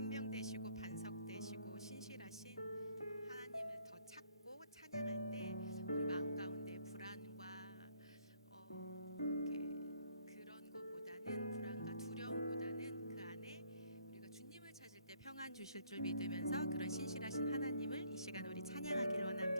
생명 되시고 반석 되시고 신실하신 하나님을 더 찾고 찬양할 때 우리 마음 가운데 불안과 그런 것보다는 불안과 두려움보다는 그 안에 우리가 주님을 찾을 때 평안 주실 줄 믿으면서 그런 신실하신 하나님을 이 시간 우리 찬양하기를 원합니다.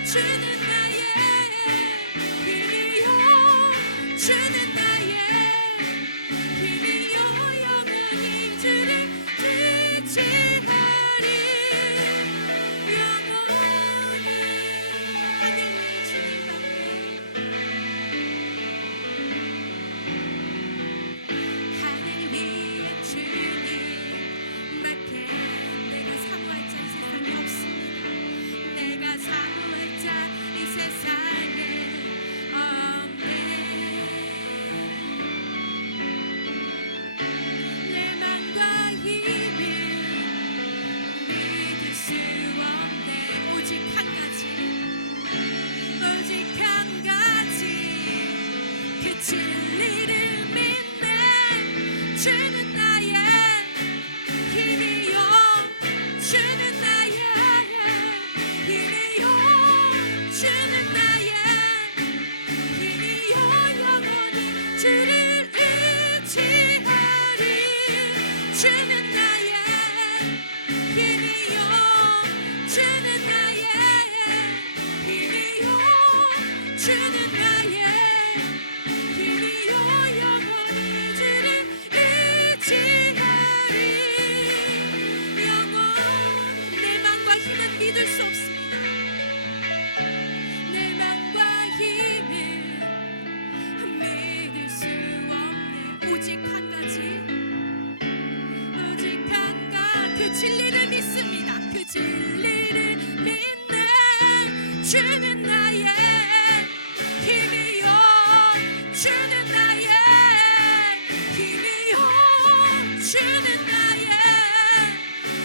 주는 나의 주는 나의 힘이요 영원히 주를 의지하리 영원히 하늘 위에 주님 하늘 위에 주님밖에 내가 사모할 자 이 세상에 없습니다. 내가 사모할 자 이 세상에 없네. 내 맘과 힘을 믿을 수 없네. 오직 한 가지 오직 한 가지 그 진리를 믿네. 주는 나의 힘이요 주는 나의 힘이요 주는 나의 힘이요 영원히 주를 의지하리 주는 나의 힘이요 주는 나의 힘이요 주는 나의 힘이요 영원히 주를 의지하리 영원 내 맘과 힘은 믿을 수 없습니다. 내 맘과 힘은 믿을 수 없네. 오직 한 가지 오직 한 가지 그 진리를 믿습니다. 그 진리를 믿네. 주는 나의 힘이요 주는 나의 힘이요 주는 나의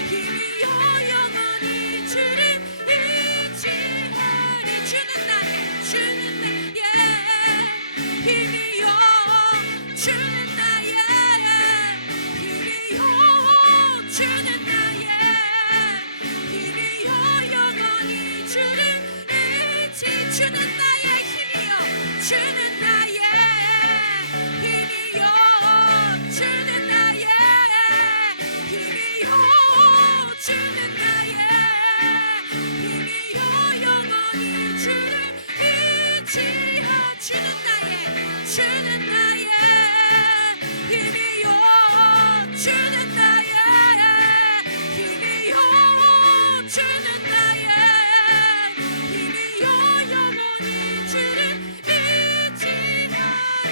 힘이요 영원히 주를 의지하리 주는 나의 힘이요 주는 나의 힘이요 주는 나의 힘이요 영원히 주를 주는 나의 힘이요 주는 나의 힘이요 주는 나의 힘이요 주는 나의 힘이요 영원히 주를 의지하 주는 나의 힘이요 주는 나의 힘이요 주는 나의 힘이요 영원히 주를 의지하리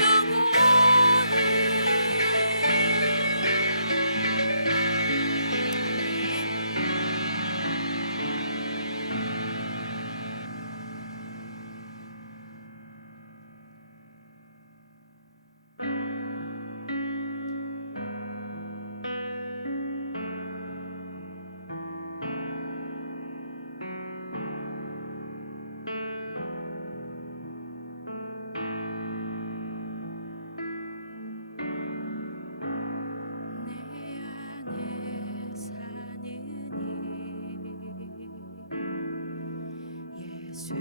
영원히 예수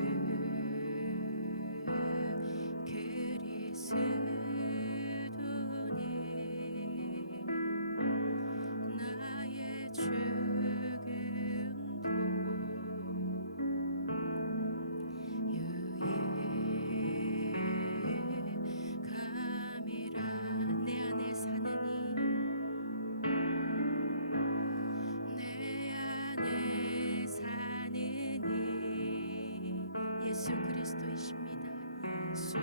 그리스도니 나의 죽음도 유익함이라 내 안에 사느니 내 안에 사느니 예수 그리스도이십니다. 예수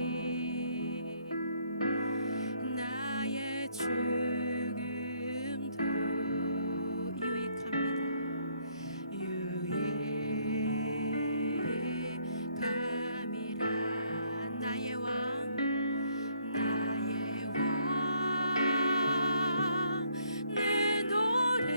그리스도니 나의 죽음도 유익합니다. 유익함이라 나의 왕 내 노래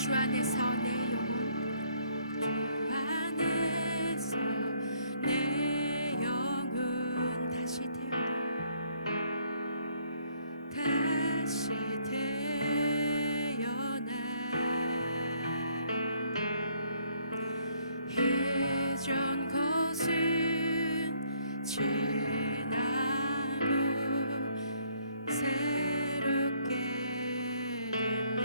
주 안에서 내 영혼, 주 안에서 내 영혼 다시 태어나 예전 것은 지나고 새롭게 됐네.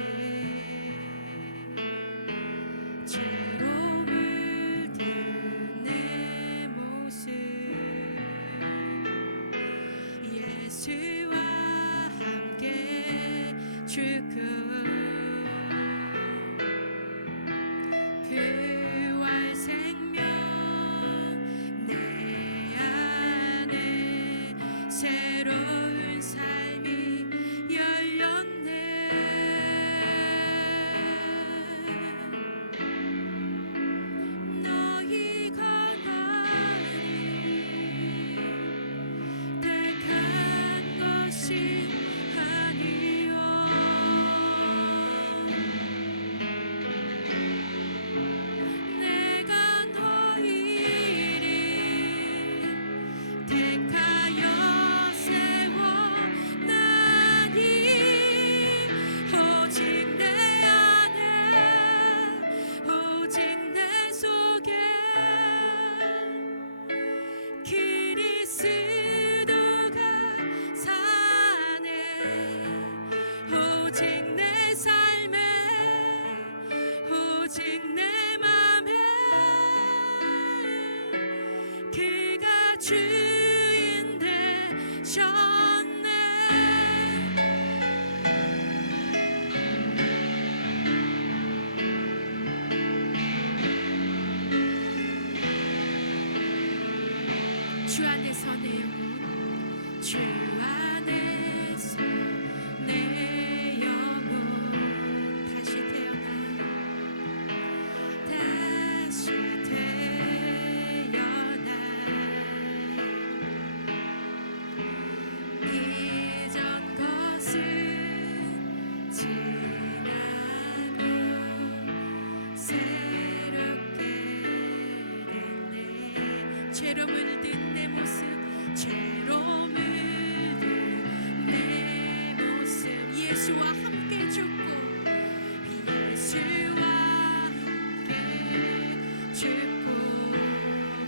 죄로 물든 내 모습 예수와 함께 죽고 부활 생명 내 안에 새로운 삶이 열렸네. 너희가 나를 택한 것이 아니요 내가 너희를 택하여 세워나니 오직 내 안에 오직 내 속에 그리스도가 사네. 오직 내 삶에 오직 내 맘에 그가 주인 되셨네. 주 안에서 내 영혼, 주 안에서 내 영혼 다시 태어나 이전 것은 지나고 새롭게 됐네. 죄로 물든 내 모습 죄로 물든 내 모습 예수와 함께 죽고 예수와 함께 죽고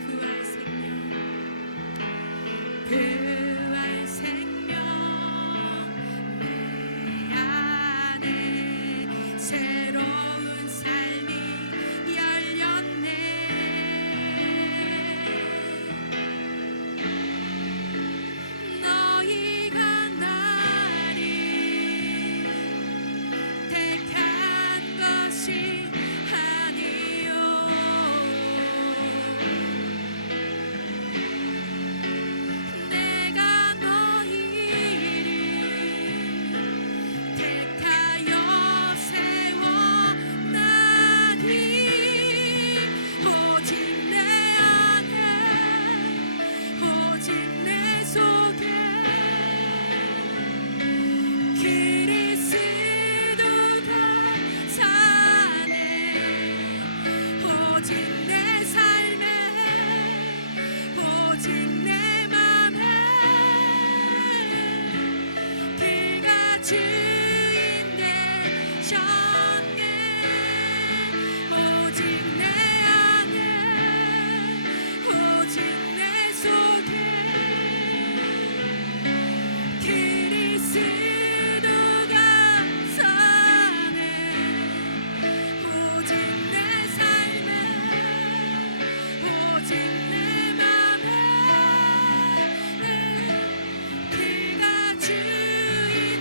부활 생명 내 안에 새로운 삶이 열렸네. 너희가 나를 택한 것이 아니요 내가 너희를 택하여 세워나니 오직 내 안에 오직 내 속에 그리스도가 사네. 오직 내 삶에 오직 내 맘에 그가 주인 되셨네. 오직 내 안에 오직 내 속에 그리스도가 사네. 오직 내 삶에 오직 내 맘에 그가 주인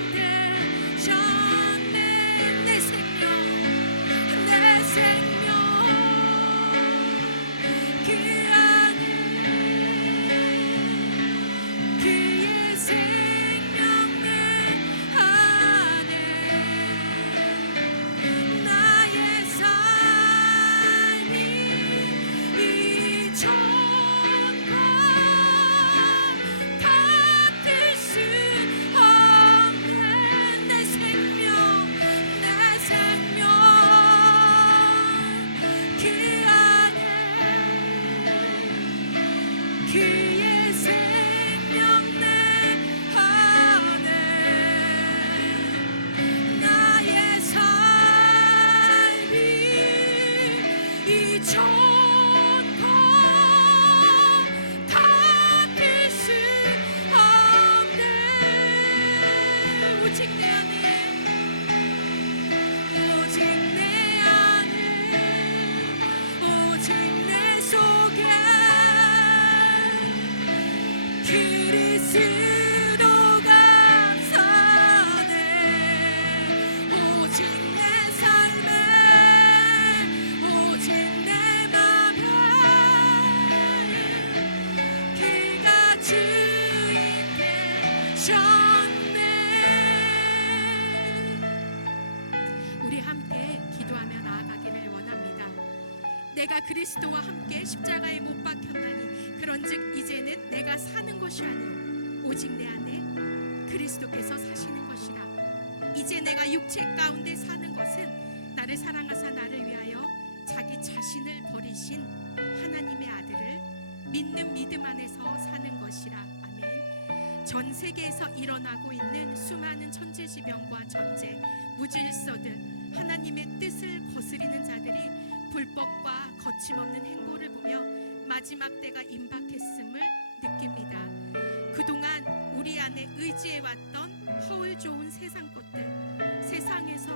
내가 그리스도와 함께 십자가에 못 박혔나니 그런즉 이제는 내가 사는 것이 아니요 오직 내 안에 그리스도께서 사시는 것이라. 이제 내가 육체 가운데 사는 것은 나를 사랑하사 나를 위하여 자기 자신을 버리신 하나님의 아들을 믿는 믿음 안에서 사는 것이라. 아멘. 전 세계에서 일어나고 있는 수많은 천재지변과 전쟁, 무질서들, 하나님의 뜻을 거스리는 자들이 불법과 거침없는 행보를 보며 마지막 때가 임박했음을 느낍니다. 그동안 우리 안에 의지해왔던 허울 좋은 세상 것들, 세상에서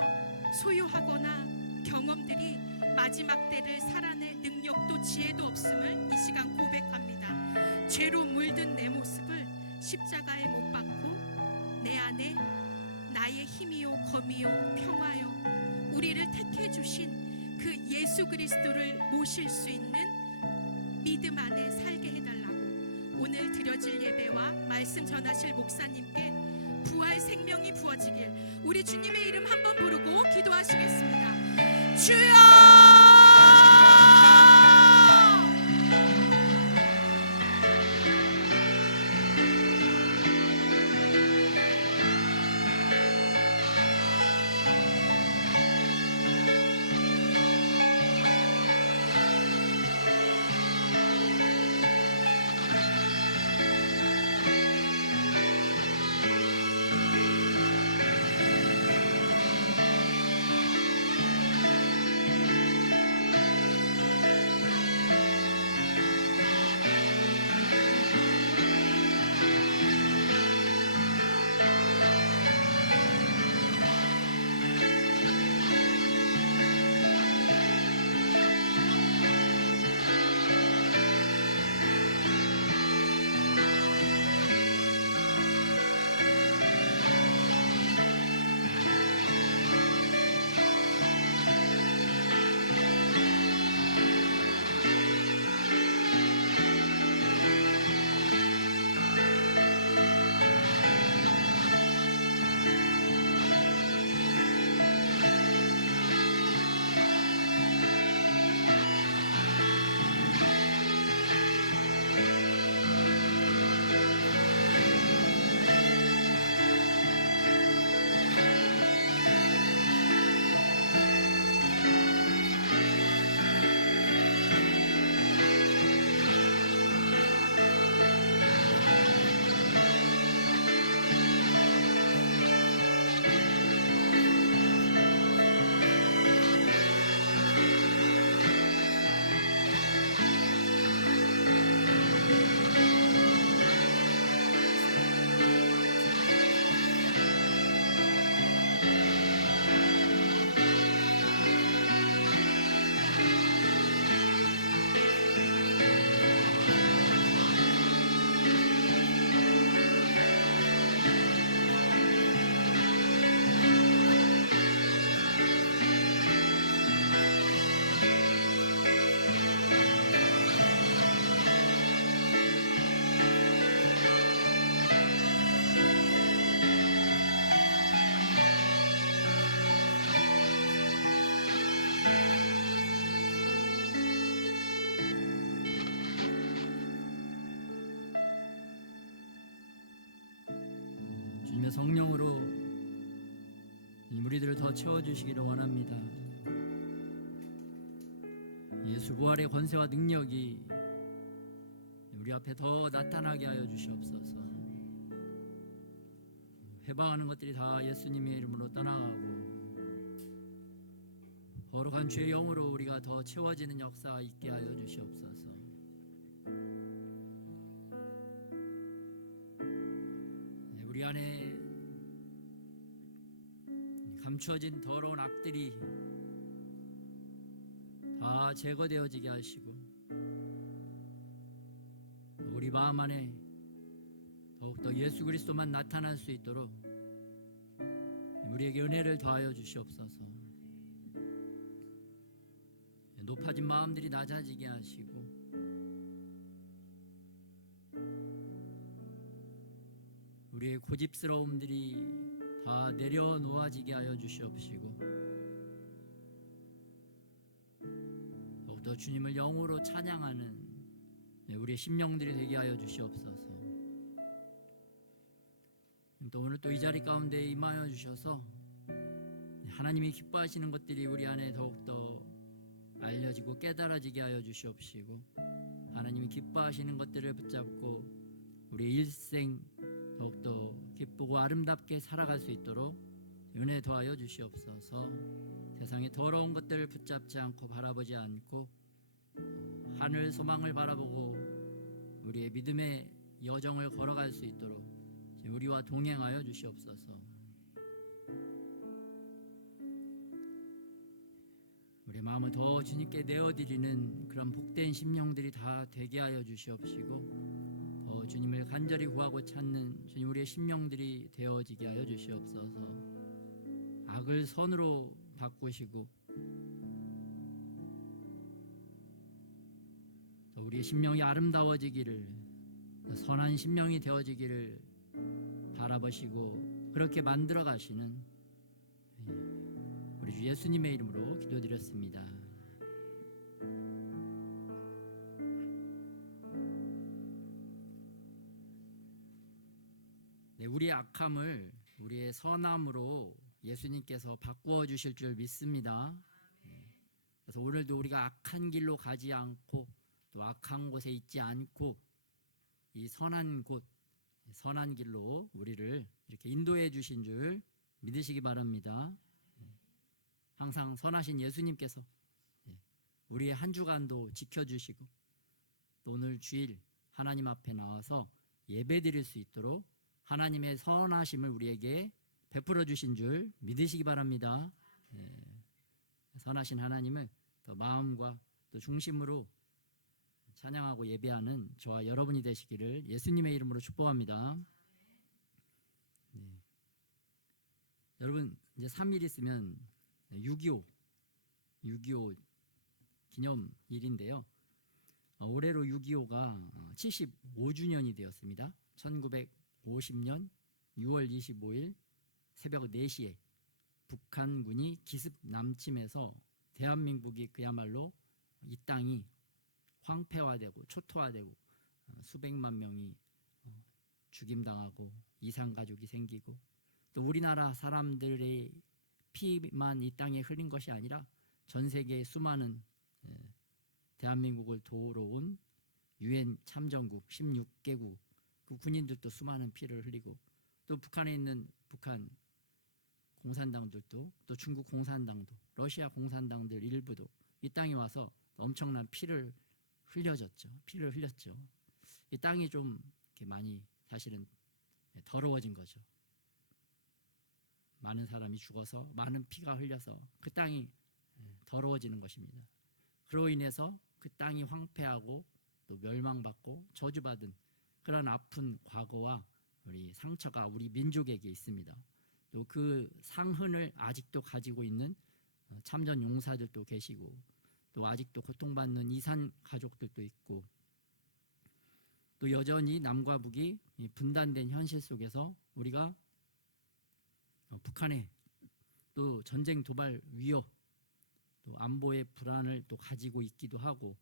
소유하거나 경험들이 마지막 때를 살아낼 능력도 지혜도 없음을 이 시간 고백합니다. 죄로 물든 내 모습을 십자가에 못 박고 내 안에 나의 힘이요 검이요 평화요 우리를 택해 주신 그 예수 그리스도를 모실 수 있는 믿음 안에 살게 해달라고 오늘 드려질 예배와 말씀 전하실 목사님께 부활 생명이 부어지길 우리 주님의 이름 한번 부르고 기도하시겠습니다. 주여! 주님의 성령으로 이 무리들을 더 채워주시기를 원합니다. 예수 부활의 권세와 능력이 우리 앞에 더 나타나게 하여 주시옵소서. 회방하는 것들이 다 예수님의 이름으로 떠나가고 거룩한 주의 영으로 우리가 더 채워지는 역사 있게 하여 주시옵소서. 우리 안에 감추어진 더러운 악들이 다 제거되어지게 하시고 우리 마음 안에 더욱더 예수 그리스도만 나타날 수 있도록 우리에게 은혜를 더하여 주시옵소서. 높아진 마음들이 낮아지게 하시고 우리의 고집스러움들이 다 내려놓아지게 하여 주시옵시고 더욱더 주님을 영으로 찬양하는 우리의 심령들이 되게 하여 주시옵소서. 또 오늘 또 이 자리 가운데 임하여 주셔서 하나님이 기뻐하시는 것들이 우리 안에 더욱더 알려지고 깨달아지게 하여 주시옵시고, 하나님이 기뻐하시는 것들을 붙잡고 우리 일생 더욱더 기쁘고 아름답게 살아갈 수 있도록 은혜 더하여 주시옵소서. 세상의 더러운 것들을 붙잡지 않고 바라보지 않고 하늘 소망을 바라보고 우리의 믿음의 여정을 걸어갈 수 있도록 우리와 동행하여 주시옵소서. 우리의 마음을 더 주님께 내어드리는 그런 복된 심령들이 다 되게 하여 주시옵시고, 더 주님을 간절히 구하고 찾는 주님 우리의 심령들이 되어지게 하여 주시옵소서. 악을 선으로 바꾸시고 우리의 심령이 아름다워지기를, 선한 심령이 되어지기를 바라보시고 그렇게 만들어 가시는 우리 주 예수님의 이름으로 기도드렸습니다. 네, 우리의 악함을 우리의 선함으로 예수님께서 바꾸어 주실 줄 믿습니다. 그래서 오늘도 우리가 악한 길로 가지 않고 또 악한 곳에 있지 않고 이 선한 곳, 선한 길로 우리를 이렇게 인도해 주신 줄 믿으시기 바랍니다. 항상 선하신 예수님께서 우리의 한 주간도 지켜주시고 또 오늘 주일 하나님 앞에 나와서 예배드릴 수 있도록 하나님의 선하심을 우리에게 베풀어 주신 줄 믿으시기 바랍니다. 선하신 하나님을 더 마음과 또 중심으로 찬양하고 예배하는 저와 여러분이 되시기를 예수님의 이름으로 축복합니다. 여러분, 이제 3일 있으면 6.25 기념일인데요. 올해로 6.25가 75주년이 되었습니다. 1950년 6월 25일 새벽 4시에 북한군이 기습 남침해서 대한민국이 그야말로 이 땅이 황폐화되고 초토화되고 수백만 명이 죽임당하고 이산가족이 생기고 또 우리나라 사람들의 피만 이 땅에 흘린 것이 아니라 전 세계의 수많은 대한민국을 도우러 온 UN 참전국 16개국 그 군인들도 수많은 피를 흘리고 또 북한에 있는 북한 공산당들도 또 중국 공산당도 러시아 공산당들 일부도 이 땅에 와서 엄청난 피를 흘렸죠. 이 땅이 좀 이렇게 많이 사실은 더러워진 거죠. 많은 사람이 죽어서 많은 피가 흘려서 그 땅이 더러워지는 것입니다. 그로 인해서 그 땅이 황폐하고 또 멸망받고 저주받은 그런 아픈 과거와 우리 상처가 우리 민족에게 있습니다. 또 그 상흔을 아직도 가지고 있는 참전 용사들도 계시고 또 아직도 고통받는 이산 가족들도 있고 또 여전히 남과 북이 분단된 현실 속에서 우리가 북한의 또 전쟁 도발 위협 또 안보의 불안을 또 가지고 있기도 하고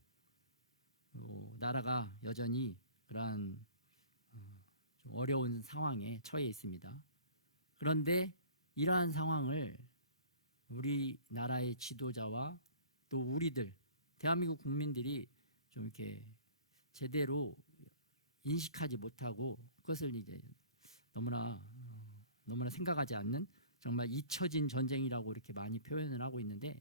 나라가 여전히 그러한 좀 어려운 상황에 처해 있습니다. 그런데 이러한 상황을 우리나라의 지도자와 또 우리들 대한민국 국민들이 좀 이렇게 제대로 인식하지 못하고 그것을 이제 너무나 생각하지 않는 정말 잊혀진 전쟁이라고 이렇게 많이 표현을 하고 있는데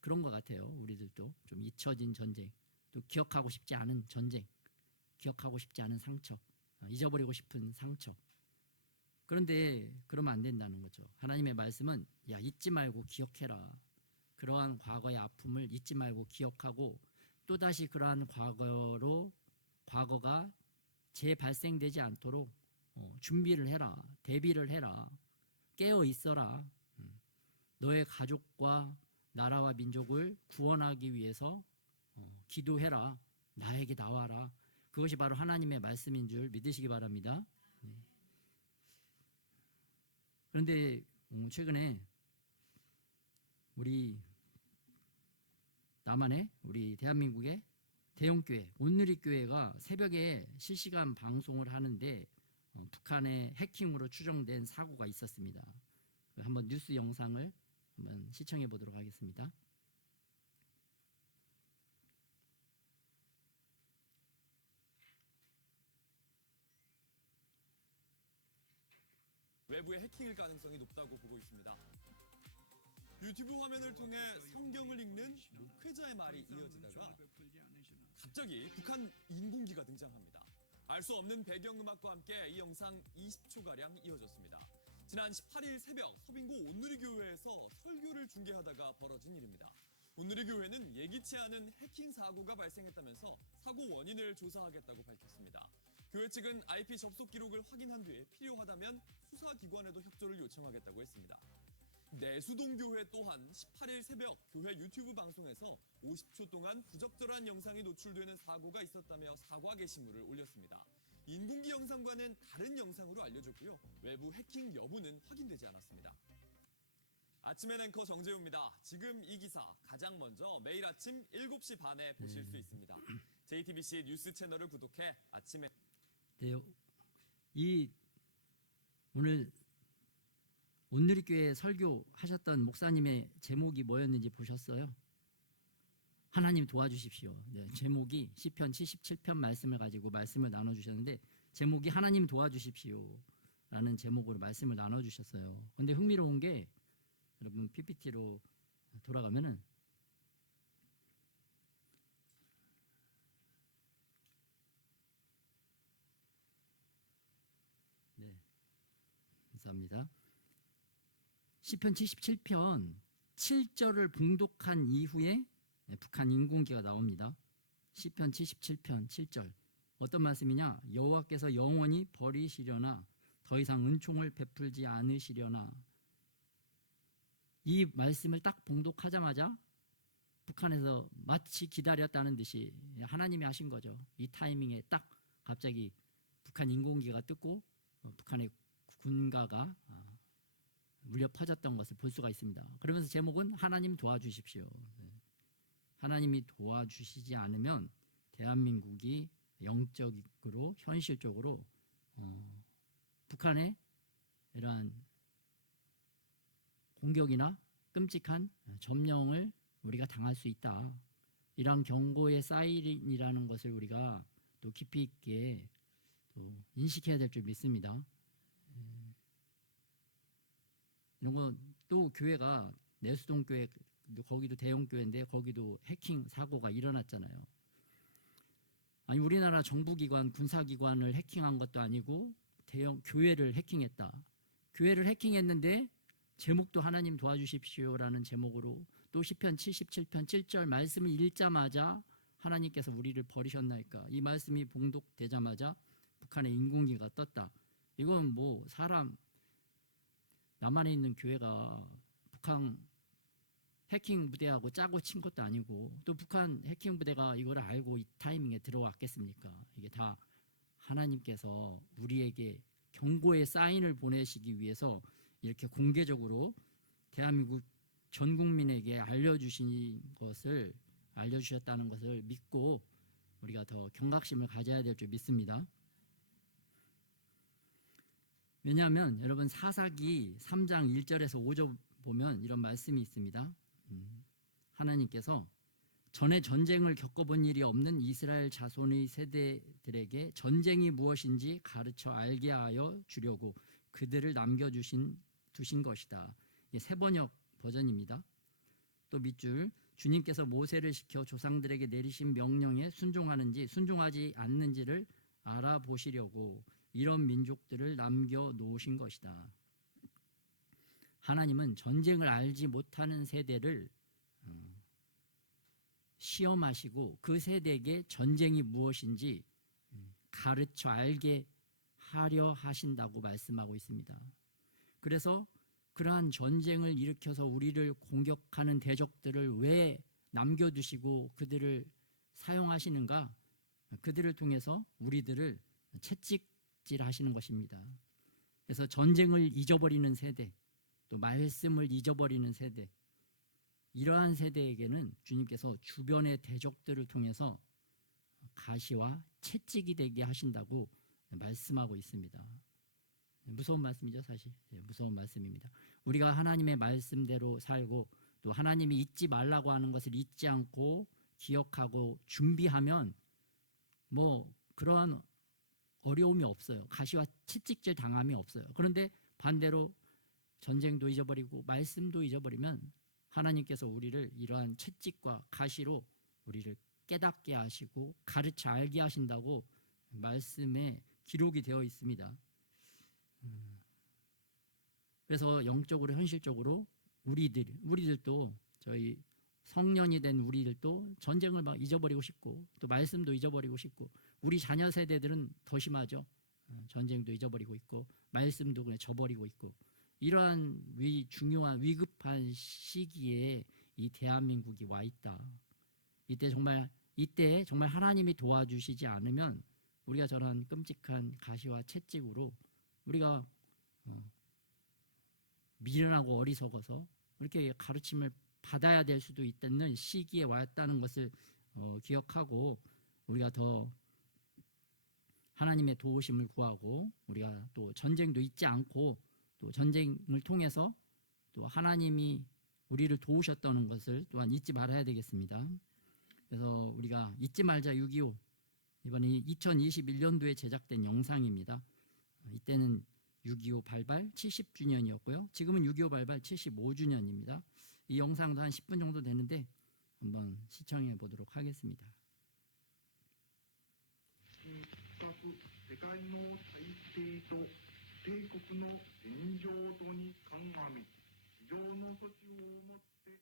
그런 것 같아요. 우리들도 좀 잊혀진 전쟁, 또 기억하고 싶지 않은 전쟁, 기억하고 싶지 않은 상처, 잊어버리고 싶은 상처. 그런데 그러면 안 된다는 거죠. 하나님의 말씀은 야 잊지 말고 기억해라. 그러한 과거의 아픔을 잊지 말고 기억하고 또다시 그러한 과거가 재발생되지 않도록 준비를 해라. 대비를 해라. 깨어 있어라. 너의 가족과 나라와 민족을 구원하기 위해서 기도해라. 나에게 나와라. 그것이 바로 하나님의 말씀인 줄 믿으시기 바랍니다. 그런데 최근에 우리 남한의 우리 대한민국의 대형교회 온누리교회가 새벽에 실시간 방송을 하는데 북한의 해킹으로 추정된 사고가 있었습니다. 한번 뉴스 영상을 한번 시청해 보도록 하겠습니다. 외부의 해킹일 가능성이 높다고 보고 있습니다. 유튜브 화면을 통해 성경을 읽는 목회자의 말이 이어지다가 갑자기 북한 인공기가 등장합니다. 알 수 없는 배경음악과 함께 이 영상 20초가량 이어졌습니다. 지난 18일 새벽 서빙고 온누리교회에서 설교를 중계하다가 벌어진 일입니다. 온누리교회는 예기치 않은 해킹 사고가 발생했다면서 사고 원인을 조사하겠다고 밝혔습니다. 교회 측은 IP 접속 기록을 확인한 뒤에 필요하다면 수사기관에도 협조를 요청하겠다고 했습니다. 내수동교회 또한 18일 새벽 교회 유튜브 방송에서 50초 동안 부적절한 영상이 노출되는 사고가 있었다며 사과 게시물을 올렸습니다. 인공기 영상과는 다른 영상으로 알려졌고요. 외부 해킹 여부는 확인되지 않았습니다. 아침엔 앵커 정재우입니다. 지금 이 기사 가장 먼저 매일 아침 7시 반에 보실 수 있습니다. JTBC 뉴스 채널을 구독해 아침에 이 오늘 온누리교회 설교하셨던 목사님의 제목이 뭐였는지 보셨어요? 하나님 도와주십시오. 네, 제목이 시편 77편 말씀을 가지고 말씀을 나눠주셨는데 제목이 하나님 도와주십시오 라는 제목으로 말씀을 나눠주셨어요. 근데 흥미로운 게 여러분 PPT로 돌아가면은 네, 감사합니다. 시편 77편 7절을 봉독한 이후에 북한 인공기가 나옵니다. 시편 77편 7절 어떤 말씀이냐? 여호와께서 영원히 버리시려나 더 이상 은총을 베풀지 않으시려나. 이 말씀을 딱 봉독하자마자 북한에서 마치 기다렸다는 듯이 하나님이 하신 거죠. 이 타이밍에 딱 갑자기 북한 인공기가 뜨고 북한의 군가가 울려 퍼졌던 것을 볼 수가 있습니다. 그러면서 제목은 하나님 도와주십시오. 하나님이 도와주시지 않으면 대한민국이 영적으로 현실적으로 북한의 이러한 공격이나 끔찍한 점령을 우리가 당할 수 있다. 이러한 경고의 사이렌이라는 것을 우리가 또 깊이 있게 또 인식해야 될 줄 믿습니다. 이런 거 또 교회가 내수동 교회 거기도 대형 교회인데 거기도 해킹 사고가 일어났잖아요. 아니 우리나라 정부기관 군사기관을 해킹한 것도 아니고 대형 교회를 해킹했다. 교회를 해킹했는데 제목도 하나님 도와주십시오라는 제목으로 또 시편 77편 7절 말씀을 읽자마자 하나님께서 우리를 버리셨나이까. 이 말씀이 봉독되자마자 북한의 인공기가 떴다. 이건 뭐 사람 남한에 있는 교회가 북한 해킹 부대하고 짜고 친 것도 아니고 또 북한 해킹 부대가 이걸 알고 이 타이밍에 들어왔겠습니까? 이게 다 하나님께서 우리에게 경고의 사인을 보내시기 위해서 이렇게 공개적으로 대한민국 전 국민에게 알려주셨다는 것을 믿고 우리가 더 경각심을 가져야 될 줄 믿습니다. 왜냐하면 여러분 사사기 3장 1절에서 5절 보면 이런 말씀이 있습니다. 하나님께서 전에 전쟁을 겪어본 일이 없는 이스라엘 자손의 세대들에게 전쟁이 무엇인지 가르쳐 알게 하여 주려고 그들을 남겨두신 것이다. 이게 새번역 버전입니다. 또 밑줄 주님께서 모세를 시켜 조상들에게 내리신 명령에 순종하는지 순종하지 않는지를 알아보시려고 이런 민족들을 남겨놓으신 것이다. 하나님은 전쟁을 알지 못하는 세대를 시험하시고 그 세대에게 전쟁이 무엇인지 가르쳐 알게 하려 하신다고 말씀하고 있습니다. 그래서 그러한 전쟁을 일으켜서 우리를 공격하는 대적들을 왜 남겨두시고 그들을 사용하시는가? 그들을 통해서 우리들을 채찍질하시는 것입니다. 그래서 전쟁을 잊어버리는 세대, 또 말씀을 잊어버리는 세대, 이러한 세대에게는 주님께서 주변의 대적들을 통해서 가시와 채찍이 되게 하신다고 말씀하고 있습니다. 무서운 말씀이죠, 사실. 무서운 말씀입니다. 우리가 하나님의 말씀대로 살고 또 하나님이 잊지 말라고 하는 것을 잊지 않고 기억하고 준비하면 뭐 그런 어려움이 없어요. 가시와 채찍질 당함이 없어요. 그런데 반대로 전쟁도 잊어버리고 말씀도 잊어버리면 하나님께서 우리를 이러한 채찍과 가시로 우리를 깨닫게 하시고 가르쳐 알게 하신다고 말씀에 기록이 되어 있습니다. 그래서 영적으로 현실적으로 우리들도 저희 성년이 된 우리들도 전쟁을 막 잊어버리고 싶고 또 말씀도 잊어버리고 싶고 우리 자녀 세대들은 더 심하죠. 전쟁도 잊어버리고 있고 말씀도 그냥 저버리고 있고 이러한 중요한 위급한 시기에 이 대한민국이 와 있다. 이때 정말 하나님이 도와주시지 않으면 우리가 저런 끔찍한 가시와 채찍으로 우리가 미련하고 어리석어서 이렇게 가르침을 받아야 될 수도 있다는 시기에 왔다는 것을 기억하고 우리가 더 하나님의 도우심을 구하고 우리가 또 전쟁도 잊지 않고 또 전쟁을 통해서 또 하나님이 우리를 도우셨다는 것을 또한 잊지 말아야 되겠습니다. 그래서 우리가 잊지 말자 6.25 이번에 2021년도에 제작된 영상입니다. 이때는 6.25 발발 70주년이었고요. 지금은 6.25 발발 75주년입니다. 이 영상도 한 10분 정도 되는데 한번 시청해 보도록 하겠습니다. 世界の大勢と帝国の戦場度に鑑み非常の措置をもって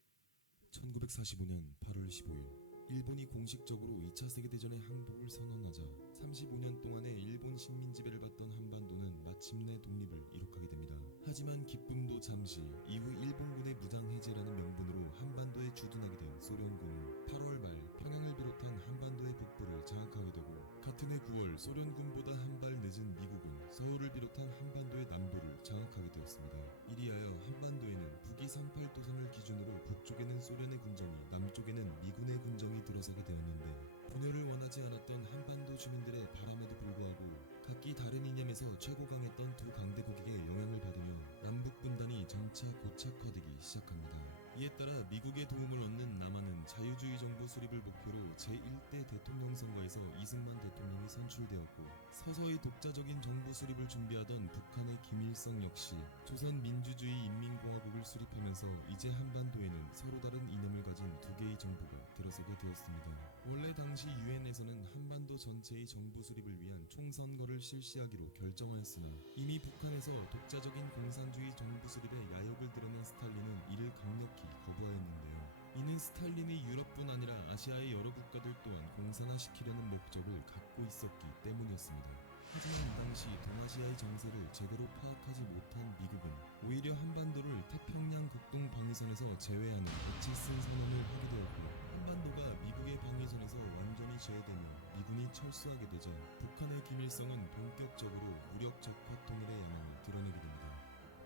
1945년 8월 15일 일본이 공식적으로 2차 세계대전의 항복을 선언하자 35년 동안의 일본 식민 지배를 받던 한반도는 마침내 독립을 이룩하게 됩니다. 하지만 기쁨도 잠시 이후 일본군의 무장 해제라는 명분으로 한반도에 주둔하게 된 소련군은 8월 말 평양을 비롯한 한반도의 북부를 장악하게 되고 같은 해 9월 소련군보다 한 발 늦은 미국은 서울을 비롯한 한반도의 남부를 장악하게 되었습니다. 이리하여 한반도에는 북위 38도선을 기준으로 북쪽에는 소련의 군정이 남쪽에는 미군의 군정이 들어서게 되었는데 분열을 원하지 않았던 한반도 주민들의 바람에도 불구하고 각기 다른 이념에서 최고 강했던 두 강대국에게 영향을 받으며 남북 분단이 점차 고착화되기 시작합니다. 이에 따라 미국의 도움을 얻는 남한은 자유주의 정부 수립을 목표로 제1대 대통령 선거에서 이승만 대통령이 선출되었고 서서히 독자적인 정부 수립을 준비하던 북한의 김일성 역시 조선민주주의 인민공화국을 수립하면서 이제 한반도에는 서로 다른 이념을 가진 두 개의 정부가 들어서게 되었습니다. 원래 당시 유엔에서는 한반도 전체의 정부 수립을 위한 총선거를 실시하기로 결정하였으나 이미 북한에서 독자적인 공산주의 정부 수립에 야욕을 드러낸 스탈린은 이를 강력히 거부하였는데요. 이는 스탈린이 유럽뿐 아니라 아시아의 여러 국가들 또한 공산화시키려는 목적을 갖고 있었기 때문이었습니다. 하지만 당시 동아시아의 정세를 제대로 파악하지 못한 미국은 오히려 한반도를 태평양 국동 방위선에서 제외하는 볕을 쓴 선언을 하게 되었고 한반도가 미국의 방위선에서 완전히 제외되며 미군이 철수하게 되자 북한의 김일성은 본격적으로 무력 적화 통일의 야망을 드러내게 됩니다.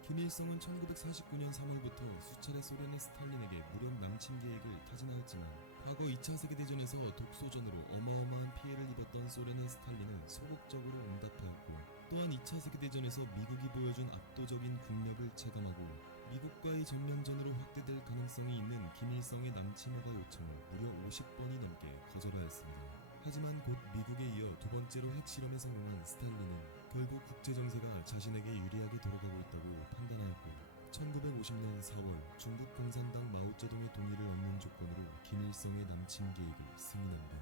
김일성은 1949년 3월부터 수차례 소련의 스탈린에게 무력 남침 계획을 타진하였지만 과거 2차 세계대전에서 독소전으로 어마어마한 피해를 입었던 소련의 스탈린은 소극적으로 응답하였고 또한 2차 세계대전에서 미국이 보여준 압도적인 국력을 체감하고 미국과의 전면전으로 확대될 가능성이 있는 김일성의 남침 허가 요청을 무려 50번이 넘게 거절하였습니다. 하지만 곧 미국에 이어 두 번째로 핵실험에 성공한 스탈린은 결국 국제정세가 자신에게 유리하게 돌아가고 있다고 판단하였고 1950년 4월 중국 공산당 마오쩌둥의 동의를 얻는 조건으로 김일성의 남침 계획을 승인합니다.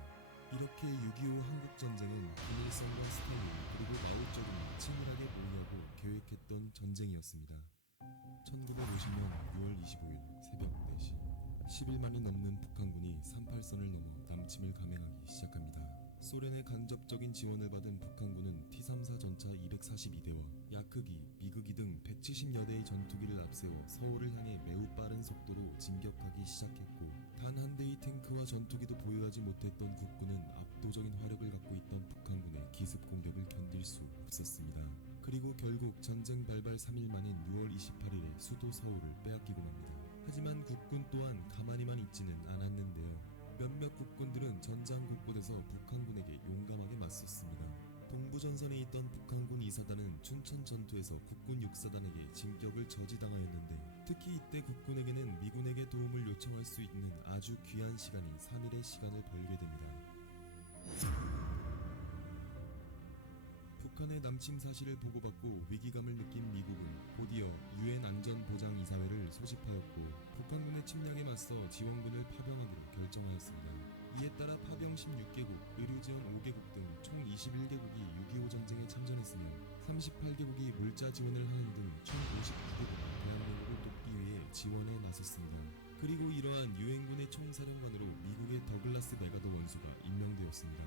이렇게 6.25 한국전쟁은 김일성과 스탈린 그리고 마오쩌둥이 친밀하게 모의하고 계획했던 전쟁이었습니다. 1950년 6월 25일 새벽 4시 11만이 넘는 북한군이 38선을 넘어 남침을 감행하기 시작합니다. 소련의 간접적인 지원을 받은 북한군은 T-34 전차 242대와 야크기, 미그기 등 170여 대의 전투기를 앞세워 서울을 향해 매우 빠른 속도로 진격하기 시작했고 단 한 대의 탱크와 전투기도 보유하지 못했던 국군은 압도적인 화력을 갖고 있던 북한군의 기습 공격을 견딜 수 없었습니다. 그리고 결국 전쟁 발발 3일 만인 6월 28일에 수도 서울을 빼앗기고 맙니다. 하지만 국군 또한 가만히만 있지는 않았는데요. 몇몇 국군들은 전장 곳곳에서 북한군에게 용감하게 맞섰습니다. 동부전선에 있던 북한군 2사단은 춘천 전투에서 국군 6사단에게 진격을 저지당하였는데, 특히 이때 국군에게는 미군에게 도움을 요청할 수 있는 아주 귀한 시간인 3일의 시간을 벌게 됩니다. 북한의 남침 사실을 보고받고 위기감을 느낀 미국은 곧이어 유엔 안전보장이사회를 소집하였고 북한군의 침략에 맞서 지원군을 파병하기로 결정하였습니다. 이에 따라 파병 16개국, 의료지원 5개국 등 총 21개국이 6.25 전쟁에 참전했으며 38개국이 물자 지원을 하는 등 총 59개국이 대한민국을 돕기 위해 지원에 나섰습니다. 그리고 이러한 유엔군의 총사령관으로 미국의 더글라스 메가더 원수가 임명되었습니다.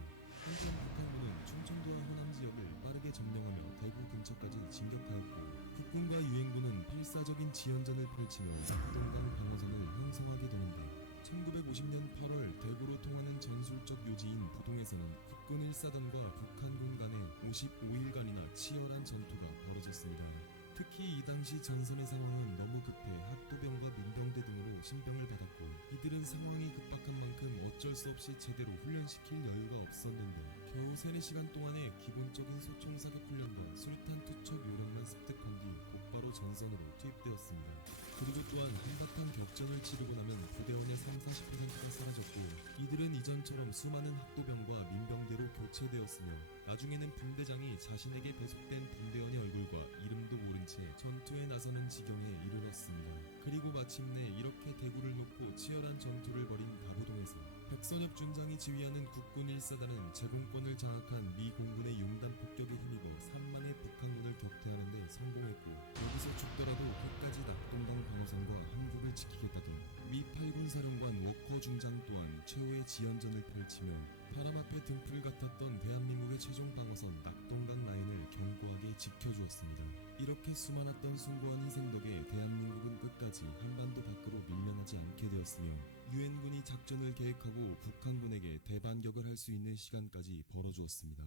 한편 북한군은 충청도와 호남 지역을 빠르게 점령하며 대구 근처까지 진격하였고 국군과 유엔군은 필사적인 지연전을 펼치며 낙동강 방어선을 형성하게 되는데, 1950년 8월 대구로 통하는 전술적 요지인 부동에서는 국군 1사단과 북한군 간에 55일간이나 치열한 전투가 벌어졌습니다. 특히 이 당시 전선의 상황은 너무 급해 학도병과 민병대 등으로 신병을 받았고, 이들은 상황이 급박한 만큼 어쩔 수 없이 제대로 훈련시킬 여유가 없었는데 겨우 3-4시간 동안의 기본적인 소총 사격 훈련과 수류탄 투척 요령만 습득한 뒤 곧바로 전선으로 투입되었습니다. 그리고 또한 한바탕 격전을 치르고 나면 부대원의 30-40%가 사라졌고, 이들은 이전처럼 수많은 학도병과 민병대로 교체되었으며 나중에는 분대장이 자신에게 배속된 분대원의 얼굴과 이름도 모른 채 전투에 나서는 지경에 이르렀습니다. 그리고 마침내 이렇게 대구를 놓고 치열한 전투를 벌인 다부동에서 백선엽 준장이 지휘하는 국군 1사단은 제공권을 장악한 미 공군의 용단 폭격에 힘입어 3만의 북한군을 격퇴하는 데 성공했고, 여기서 죽더라도 끝까지 낙동강 방어선과 함국을 지키겠다던 미 8군 사령관 워커 중장 또한 최후의 지연전을 펼치며 바람 앞에 등불 같았던 대한민국의 최종 방어선 낙동강 라인을 견고하게 지켜주었습니다. 이렇게 수많았던 숭고한 희생 덕에 대한민국은 끝까지 한반도 밖으로 밀려나지 않게 되었으며 유엔군이 작전을 계획하고 북한군에게 대반격을 할 수 있는 시간까지 벌어주었습니다.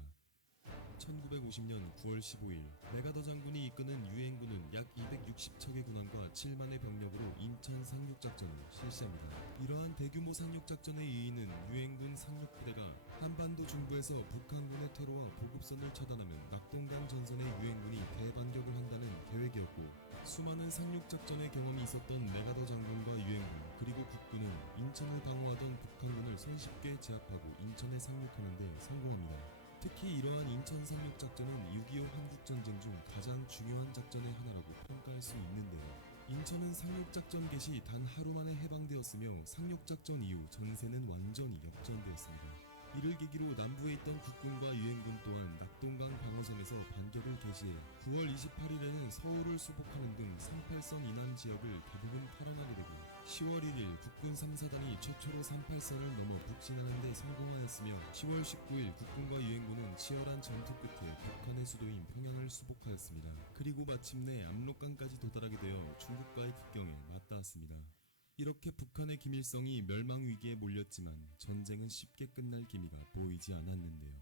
1950년 9월 15일 메가더 장군이 이끄는 유엔군은 약 260척의 군함과 7만의 병력으로 인천 상륙작전을 실시합니다. 이러한 대규모 상륙작전의 의의는 유엔군 상륙부대가 한반도 중부에서 북한군의 퇴로와 보급선을 차단하면 낙동강 전선의 유엔군이 대반격을 한다는 계획이었고, 수많은 상륙작전의 경험이 있었던 메가더 장군과 유엔군 그리고 국군은 인천을 방어하던 북한군을 손쉽게 제압하고 인천에 상륙하는 데 성공합니다. 특히 이러한 인천 상륙작전은 6.25 한국전쟁 중 가장 중요한 작전의 하나라고 평가할 수 있는데요. 인천은 상륙작전 개시 단 하루 만에 해방되었으며 상륙작전 이후 전세는 완전히 역전되었습니다. 이를 계기로 남부에 있던 국군과 유엔군 또한 낙동강 방어선에서 반격을 개시해 9월 28일에는 서울을 수복하는 등 38선 이남 지역을 대부분 털어나게 되고, 10월 1일 국군 3사단이 최초로 38선을 넘어 북진하는 데 성공하였으며 10월 19일 국군과 유엔군은 치열한 전투 끝에 북한의 수도인 평양을 수복하였습니다. 그리고 마침내 압록강까지 도달하게 되어 중국과의 국경에 맞닿았습니다. 이렇게 북한의 기밀성이 멸망 위기에 몰렸지만 전쟁은 쉽게 끝날 기미가 보이지 않았는데요.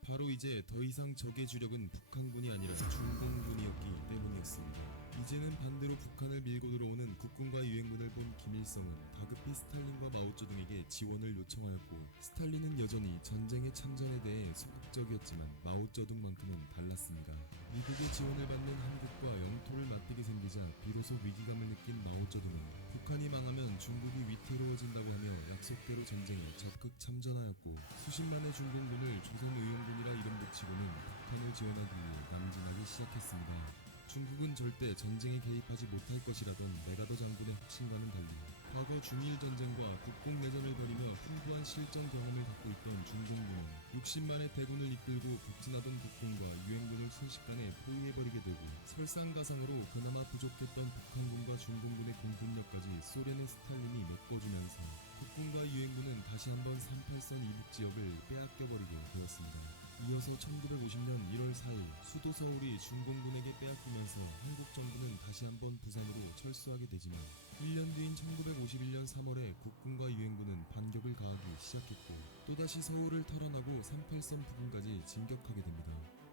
바로 이제 더 이상 적의 주력은 북한군이 아니라 중공군이었기 때문이었습니다. 이제는 반대로 북한을 밀고 들어오는 국군과 유엔군을 본 김일성은 다급히 스탈린과 마오쩌둥에게 지원을 요청하였고, 스탈린은 여전히 전쟁의 참전에 대해 소극적이었지만 마오쩌둥만큼은 달랐습니다. 미국의 지원을 받는 한국과 영토를 맞대게 생기자 비로소 위기감을 느낀 마오쩌둥은 북한이 망하면 중국이 위태로워진다고 하며 약속대로 전쟁에 적극 참전하였고, 수십만의 중공군을 조선의용군이라 이름 붙이고는 북한을 지원하기 위해 남진하기 시작했습니다. 중국은 절대 전쟁에 개입하지 못할 것이라던 메가더 장군의 확신과는 달리 과거 중일 전쟁과 국공내전을 벌이며 풍부한 실전 경험을 갖고 있던 중공군은 60만의 대군을 이끌고 북진하던 국군과 유엔군을 순식간에 포위해버리게 되고, 설상가상으로 그나마 부족했던 북한군과 중공군의 공군력까지 소련의 스탈린이 메꿔주면서 국군과 유엔군은 다시 한번 38선 이북 지역을 빼앗겨버리게 되었습니다. 이어서 1950년 1월 4일 수도 서울이 중공군에게 빼앗기면서 한국 정부는 다시 한번 부산으로 철수하게 되지만, 1년 뒤인 1951년 3월에 국군과 유엔군은 반격을 가하기 시작했고, 또다시 서울을 털어나고 38선 부근까지 진격하게 됩니다.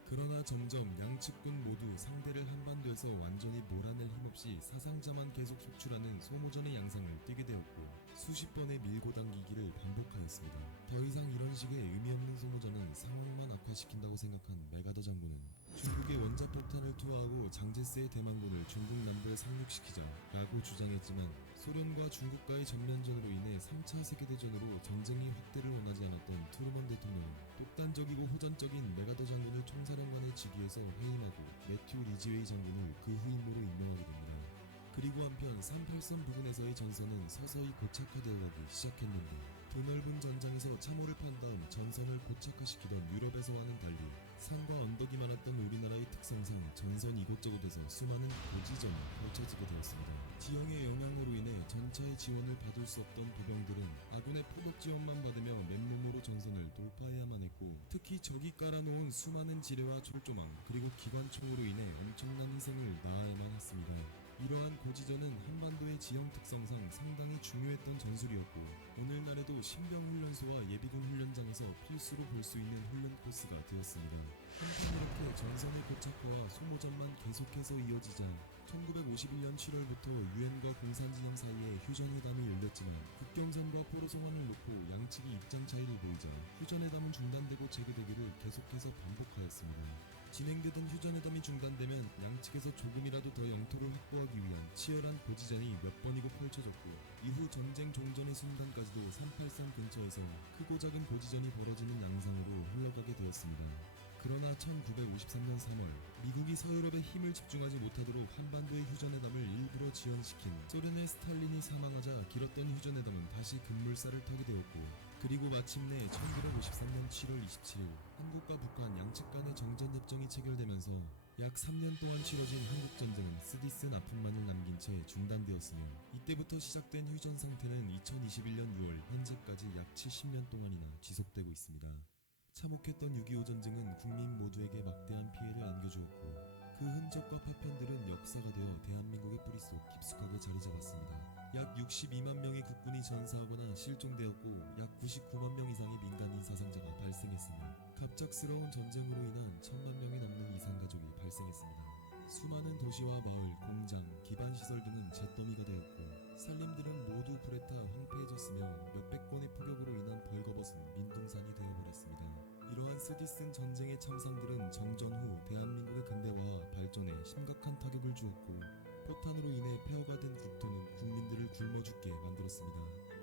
그러나 점점 양측군 모두 상대를 한반도에서 완전히 몰아낼 힘없이 사상자만 계속 속출하는 소모전의 양상을 띠게 되었고 수십 번의 밀고 당기기를 반복하였습니다. 더 이상 이런 식의 의미 없는 소모전은 상황만 악화시킨다고 생각한 메가더 장군은 중국의 원자폭탄을 투하하고 장제스의 대망군을 중국 남부에 상륙시키자라고 주장했지만 소련과 중국과의 전면전으로 인해 3차 세계대전으로 전쟁의 확대를 원하지 않았던 트루먼 대통령은 독단적이고 호전적인 메가더 장군을 총사령관의 직위에서 해임하고 매튜 리즈웨이 장군을 그 후임으로 임명하게 됩니다. 그리고 한편 38선 부근에서의 전선은 서서히 고착화되어가기 시작했는데 드넓은 전장에서 참호를 판 다음 전선을 고착화시키던 유럽에서와는 달리 산과 언덕이 많았던 우리나라의 특성상 전선 이곳저곳에서 수많은 고지점이 펼쳐지게 되었습니다. 지형의 영향으로 인해 전차의 지원을 받을 수 없던 보병들은 아군의 포격 지원만 받으며 맨몸으로 전선을 돌파해야만 했고 특히 적이 깔아놓은 수많은 지뢰와 철조망 그리고 기관총으로 인해 엄청난 희생을 낳아야만 했습니다. 이러한 고지전은 한반도의 지형 특성상 상당히 중요했던 전술이었고 오늘날에도 신병훈련소와 예비군 훈련장에서 필수로 볼 수 있는 훈련 코스가 되었습니다. 한편 이렇게 전선의 고착화와 소모전만 계속해서 이어지자 1951년 7월부터 유엔과 공산진영 사이에 휴전회담이 열렸지만 국경선과 포로송환을 놓고 양측이 입장 차이를 보이자 휴전회담은 중단되고 재개되기를 계속해서 반복하였습니다. 진행되던 휴전회담이 중단되면 양측에서 조금이라도 더 영토를 확보하기 위한 치열한 고지전이 몇 번이고 펼쳐졌고 이후 전쟁 종전의 순간까지도 38선 근처에서 크고 작은 고지전이 벌어지는 양상으로 흘러가게 되었습니다. 그러나 1953년 3월 미국이 서유럽에 힘을 집중하지 못하도록 한반도의 휴전회담을 일부러 지연시킨 소련의 스탈린이 사망하자 길었던 휴전회담은 다시 급물살을 타게 되었고 그리고 마침내 1953년 7월 27일 한국과 북한 양측 간의 정전협정이 체결되면서 약 3년 동안 치러진 한국전쟁은 쓰디쓴 아픔만을 남긴 채 중단되었으며 이때부터 시작된 휴전 상태는 2021년 6월 현재까지 약 70년 동안이나 지속되고 있습니다. 참혹했던 6.25 전쟁은 국민 모두에게 막대한 피해를 안겨주었고 그 흔적과 파편들은 역사가 되어 대한민국의 뿌리 속 깊숙하게 자리 잡았습니다. 약 62만 명의 국군이 전사하거나 실종되었고 약 99만 명 이상의 민간인 사상자가 발생했으며 갑작스러운 전쟁으로 인한 1000만 명이 넘는 이산가족이 발생했습니다. 수많은 도시와 마을, 공장, 기반시설 등은 잿더미가 되었고 산림들은 모두 불에 타 황폐해졌으며 몇백 건의 포격으로 인한 벌거벗은 민둥산이 되어버렸습니다. 이러한 쓰디쓴 전쟁의 참상들은 정전 후 대한민국의 근대화와 발전에 심각한 타격을 주었고 포탄으로 인해 폐허가 된 국토는 국민들을 굶어 죽게 만들었습니다.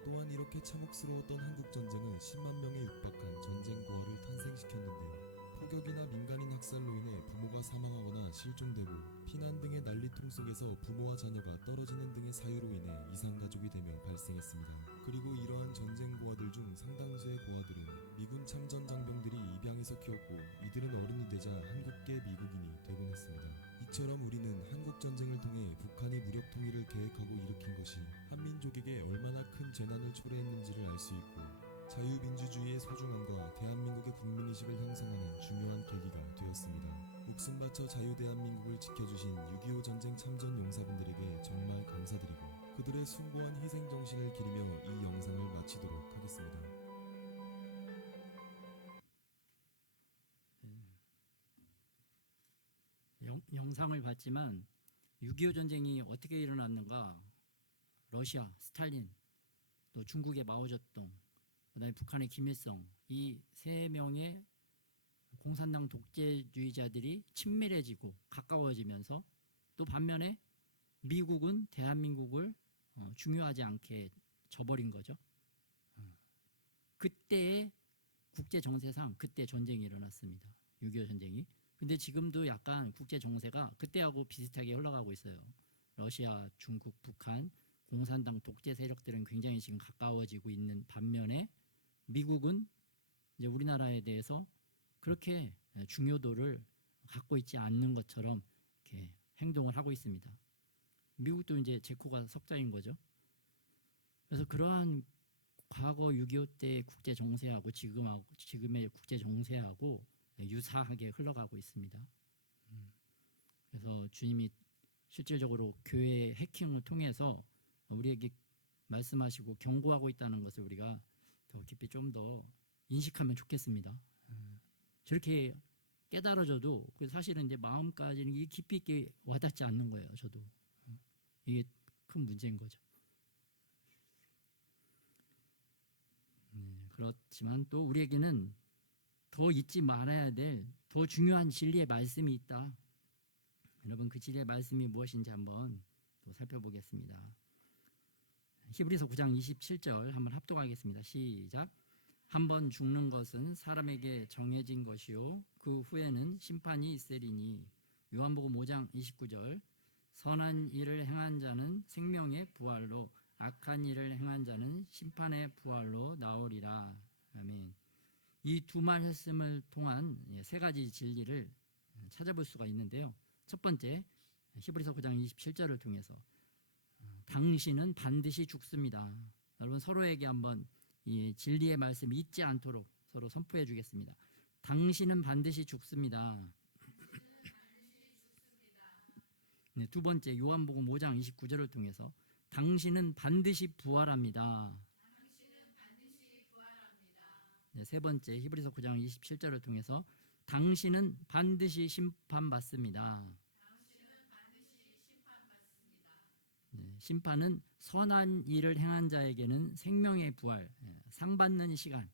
또한 이렇게 참혹스러웠던 한국전쟁은 10만 명에 육박한 전쟁 부활을 탄생시켰는데요. 포격이나 민간인 학살로 인해 부모가 사망하거나 실종되고 피난 등의 난리통 속에서 부모와 자녀가 떨어지는 등의 사유로 인해 이산가족이 되며 발생했습니다. 그리고 이러한 전쟁 고아들 중 상당수의 고아들은 미군 참전 장병들이 입양해서 키웠고 이들은 어른이 되자 한국계 미국인이 되곤 했습니다. 이처럼 우리는 한국전쟁을 통해 북한이 무력 통일을 계획하고 일으킨 것이 한민족에게 얼마나 큰 재난을 초래했는지를 알 수 있고 자유민주주의의 소중함과 대한민국의 국민의식을 형성하는 중요한 계기가 되었습니다. 목숨 바쳐 자유대한민국을 지켜주신 6.25 전쟁 참전 용사분들에게 정말 감사드리고 그들의 숭고한 희생정신을 기리며 이 영상을 마치도록 하겠습니다. 영상을 봤지만 6.25 전쟁이 어떻게 일어났는가 러시아, 스탈린, 또 중국의 마오쩌둥, 그다음에 북한의 김일성 이 세 명의 공산당 독재주의자들이 친밀해지고 가까워지면서 또 반면에 미국은 대한민국을 중요하지 않게 져버린 거죠. 그때의 국제 정세상 그때 전쟁이 일어났습니다. 6.25 전쟁이. 근데 지금도 약간 국제 정세가 그때하고 비슷하게 흘러가고 있어요. 러시아, 중국, 북한 공산당 독재 세력들은 굉장히 지금 가까워지고 있는 반면에 미국은 이제 우리나라에 대해서 그렇게 중요도를 갖고 있지 않는 것처럼 이렇게 행동을 하고 있습니다. 미국도 이제 제 코가 석자인 거죠. 그래서 그러한 과거 6.25 때 국제 정세하고 지금의 국제 정세하고 유사하게 흘러가고 있습니다. 그래서 주님이 실질적으로 교회 해킹을 통해서 우리에게 말씀하시고 경고하고 있다는 것을 우리가 더 깊이 좀 더 인식하면 좋겠습니다. 저렇게 깨달아져도 그 사실은 이제 마음까지는 이게 깊이 있게 와닿지 않는 거예요. 저도 이게 큰 문제인 거죠. 그렇지만 또 우리에게는 더 잊지 말아야 될 더 중요한 진리의 말씀이 있다. 여러분 그 진리의 말씀이 무엇인지 한번 또 살펴보겠습니다. 히브리서 9장 27절 한번 합독하겠습니다. 시작. 한번 죽는 것은 사람에게 정해진 것이요 그 후에는 심판이 있으리니. 요한복음 5장 29절. 선한 일을 행한 자는 생명의 부활로 악한 일을 행한 자는 심판의 부활로 나오리라. 아멘. 이 두 말씀을 통한 세 가지 진리를 찾아볼 수가 있는데요. 첫 번째, 히브리서 9장 27절을 통해서 당신은 반드시 죽습니다. 여러분 서로에게 한번 이 진리의 말씀을 잊지 않도록 서로 선포해 주겠습니다. 당신은 반드시 죽습니다. 네, 두 번째, 요한복음 5장 29절을 통해서 당신은 반드시 부활합니다. 네, 세 번째, 히브리서 9장 27절을 통해서 당신은 반드시 심판받습니다. 네, 심판은 선한 일을 행한 자에게는 생명의 부활, 상 받는 시간,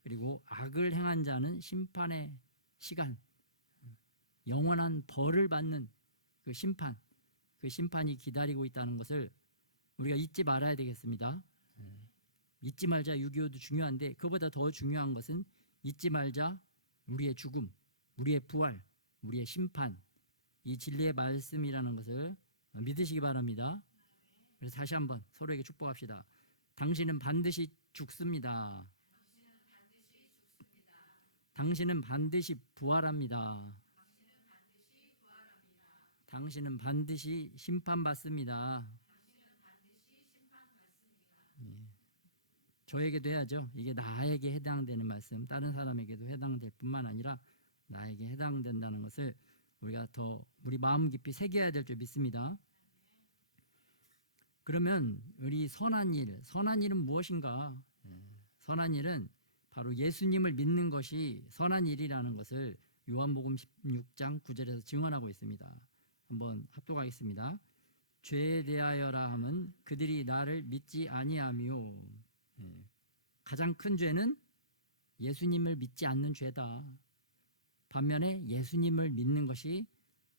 그리고 악을 행한 자는 심판의 시간, 영원한 벌을 받는 그 심판이 기다리고 있다는 것을 우리가 잊지 말아야 되겠습니다. 잊지 말자 6.25도 중요한데 그보다 더 중요한 것은 잊지 말자 우리의 죽음, 우리의 부활, 우리의 심판, 이 진리의 말씀이라는 것을 믿으시기 바랍니다. 그래서 다시 한번 서로에게 축복합시다. 당신은 반드시 죽습니다. 당신은 반드시 부활합니다. 당신은 반드시 심판받습니다. 저에게도 해야죠. 이게 나에게 해당되는 말씀, 다른 사람에게도 해당될 뿐만 아니라 나에게 해당된다는 것을 우리가 더 우리 마음 깊이 새겨야 될 줄 믿습니다. 그러면 우리 선한 일은 무엇인가? 선한 일은 바로 예수님을 믿는 것이 선한 일이라는 것을 요한복음 16장 9절에서 증언하고 있습니다. 한번 합독하겠습니다. 죄에 대하여라 함은 그들이 나를 믿지 아니하며. 가장 큰 죄는 예수님을 믿지 않는 죄다. 반면에 예수님을 믿는 것이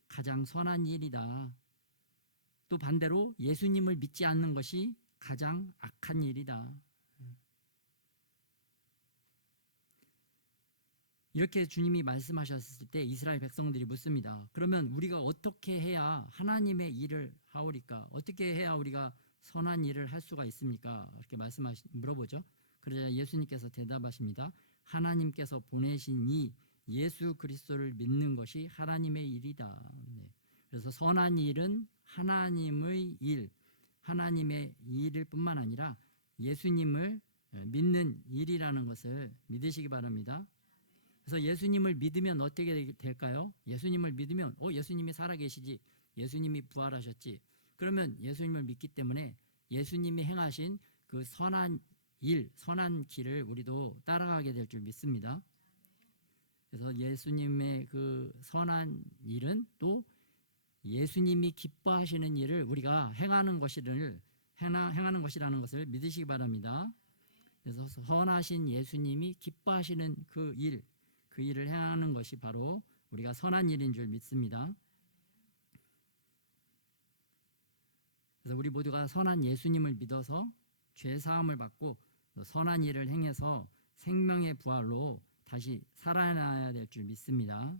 가장 선한 일이다. 또 반대로 예수님을 믿지 않는 것이 가장 악한 일이다. 이렇게 주님이 말씀하셨을 때 이스라엘 백성들이 묻습니다. 그러면 우리가 어떻게 해야 하나님의 일을 하오리까? 어떻게 해야 우리가 선한 일을 할 수가 있습니까? 이렇게 물어보죠. 그러자 예수님께서 대답하십니다. 하나님께서 보내신 이 예수 그리스도를 믿는 것이 하나님의 일이다. 네. 그래서 선한 일은 하나님의 일, 하나님의 일일 뿐만 아니라 예수님을 믿는 일이라는 것을 믿으시기 바랍니다. 그래서 예수님을 믿으면 어떻게 될까요? 예수님을 믿으면 예수님이 살아계시지, 예수님이 부활하셨지. 그러면 예수님을 믿기 때문에 예수님이 행하신 그 선한 일, 선한 길을 우리도 따라가게 될 줄 믿습니다. 그래서 예수님의 그 선한 일은 또 예수님이 기뻐하시는 일을 우리가 행하는 것이라는 것을 믿으시기 바랍니다. 그래서 선하신 예수님이 기뻐하시는 그 일을 행하는 것이 바로 우리가 선한 일인 줄 믿습니다. 그래서 우리 모두가 선한 예수님을 믿어서 죄 사함을 받고 선한 일을 행해서 생명의 부활로 다시 살아나야 될 줄 믿습니다.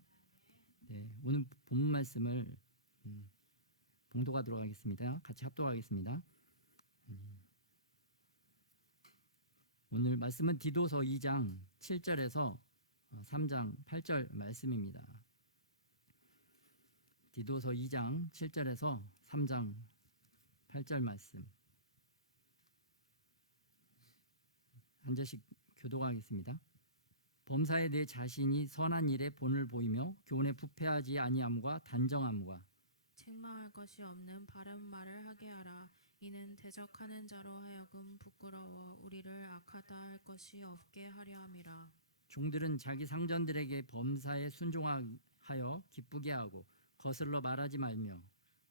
네, 오늘 본문 말씀을 봉독하도록 하겠습니다. 같이 합독하겠습니다. 오늘 말씀은 디도서 2장 7절에서 3장 8절 말씀입니다. 디도서 2장 7절에서 3장 8절 말씀. 한 절씩 교독하겠습니다. 범사에 내 자신이 선한 일에 본을 보이며 교훈에 부패하지 아니함과 단정함과 책망할 것이 없는 바른 말을 하게 하라. 이는 대적하는 자로 하여금 부끄러워 우리를 악하다 할 것이 없게 하려 함이라. 종들은 자기 상전들에게 범사에 순종하여 기쁘게 하고 거슬러 말하지 말며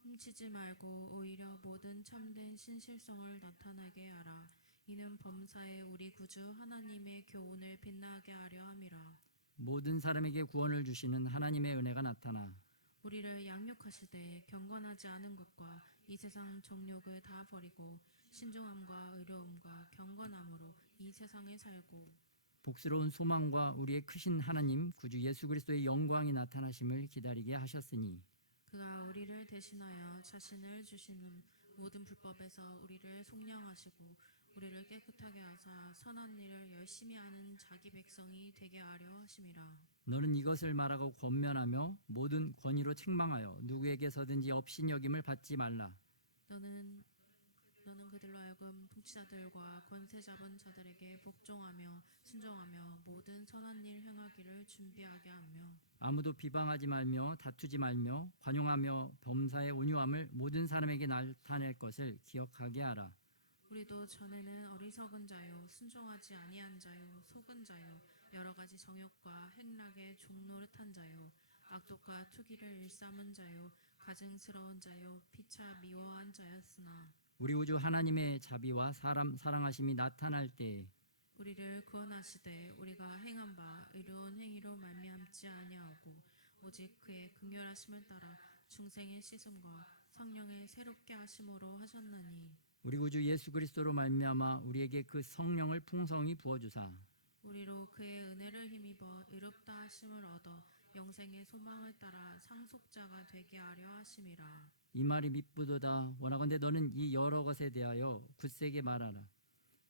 훔치지 말고 오히려 모든 참된 신실성을 나타나게 하라. 이는 범사에 우리 구주 하나님의 교훈을 빛나게 하려 함이라. 모든 사람에게 구원을 주시는 하나님의 은혜가 나타나 우리를 양육하시되 경건하지 않은 것과 이 세상 정욕을 다 버리고 신중함과 의로움과 경건함으로 이 세상에 살고 복스러운 소망과 우리의 크신 하나님 구주 예수 그리스도의 영광이 나타나심을 기다리게 하셨으니 그가 우리를 대신하여 자신을 주시는 모든 불법에서 우리를 속량하시고 우리를 깨끗하게 하사 선한 일을 열심히 하는 자기 백성이 되게 하려 하심이라. 너는 이것을 말하고 권면하며 모든 권위로 책망하여 누구에게서든지 업신여김을 받지 말라. 너는 그들로 하여금 통치자들과 권세 잡은 자들에게 복종하며 순종하며 모든 선한 일 행하기를 준비하게 하며 아무도 비방하지 말며 다투지 말며 관용하며 범사의 온유함을 모든 사람에게 나타낼 것을 기억하게 하라. 우리도 전에는 어리석은 자요 순종하지 아니한 자요 속은 자요 여러 가지 정욕과 행락에 종노릇한 자요 악독과 투기를 일삼은 자요 가증스러운 자요 피차 미워한 자였으나 우리 우주 하나님의 자비와 사람 사랑하심이 나타날 때에 우리를 구원하시되 우리가 행한 바 의로운 행위로 말미암지 아니하고 오직 그의 긍휼하심을 따라 중생의 씻음과 성령의 새롭게 하심으로 하셨나니 우리 구주 예수 그리스도로 말미암아 우리에게 그 성령을 풍성히 부어주사 우리로 그의 은혜를 힘입어 의롭다 하심을 얻어 영생의 소망을 따라 상속자가 되게 하려 하심이라. 이 말이 미쁘도다. 원하건대 너는 이 여러 것에 대하여 굳세게 말하라.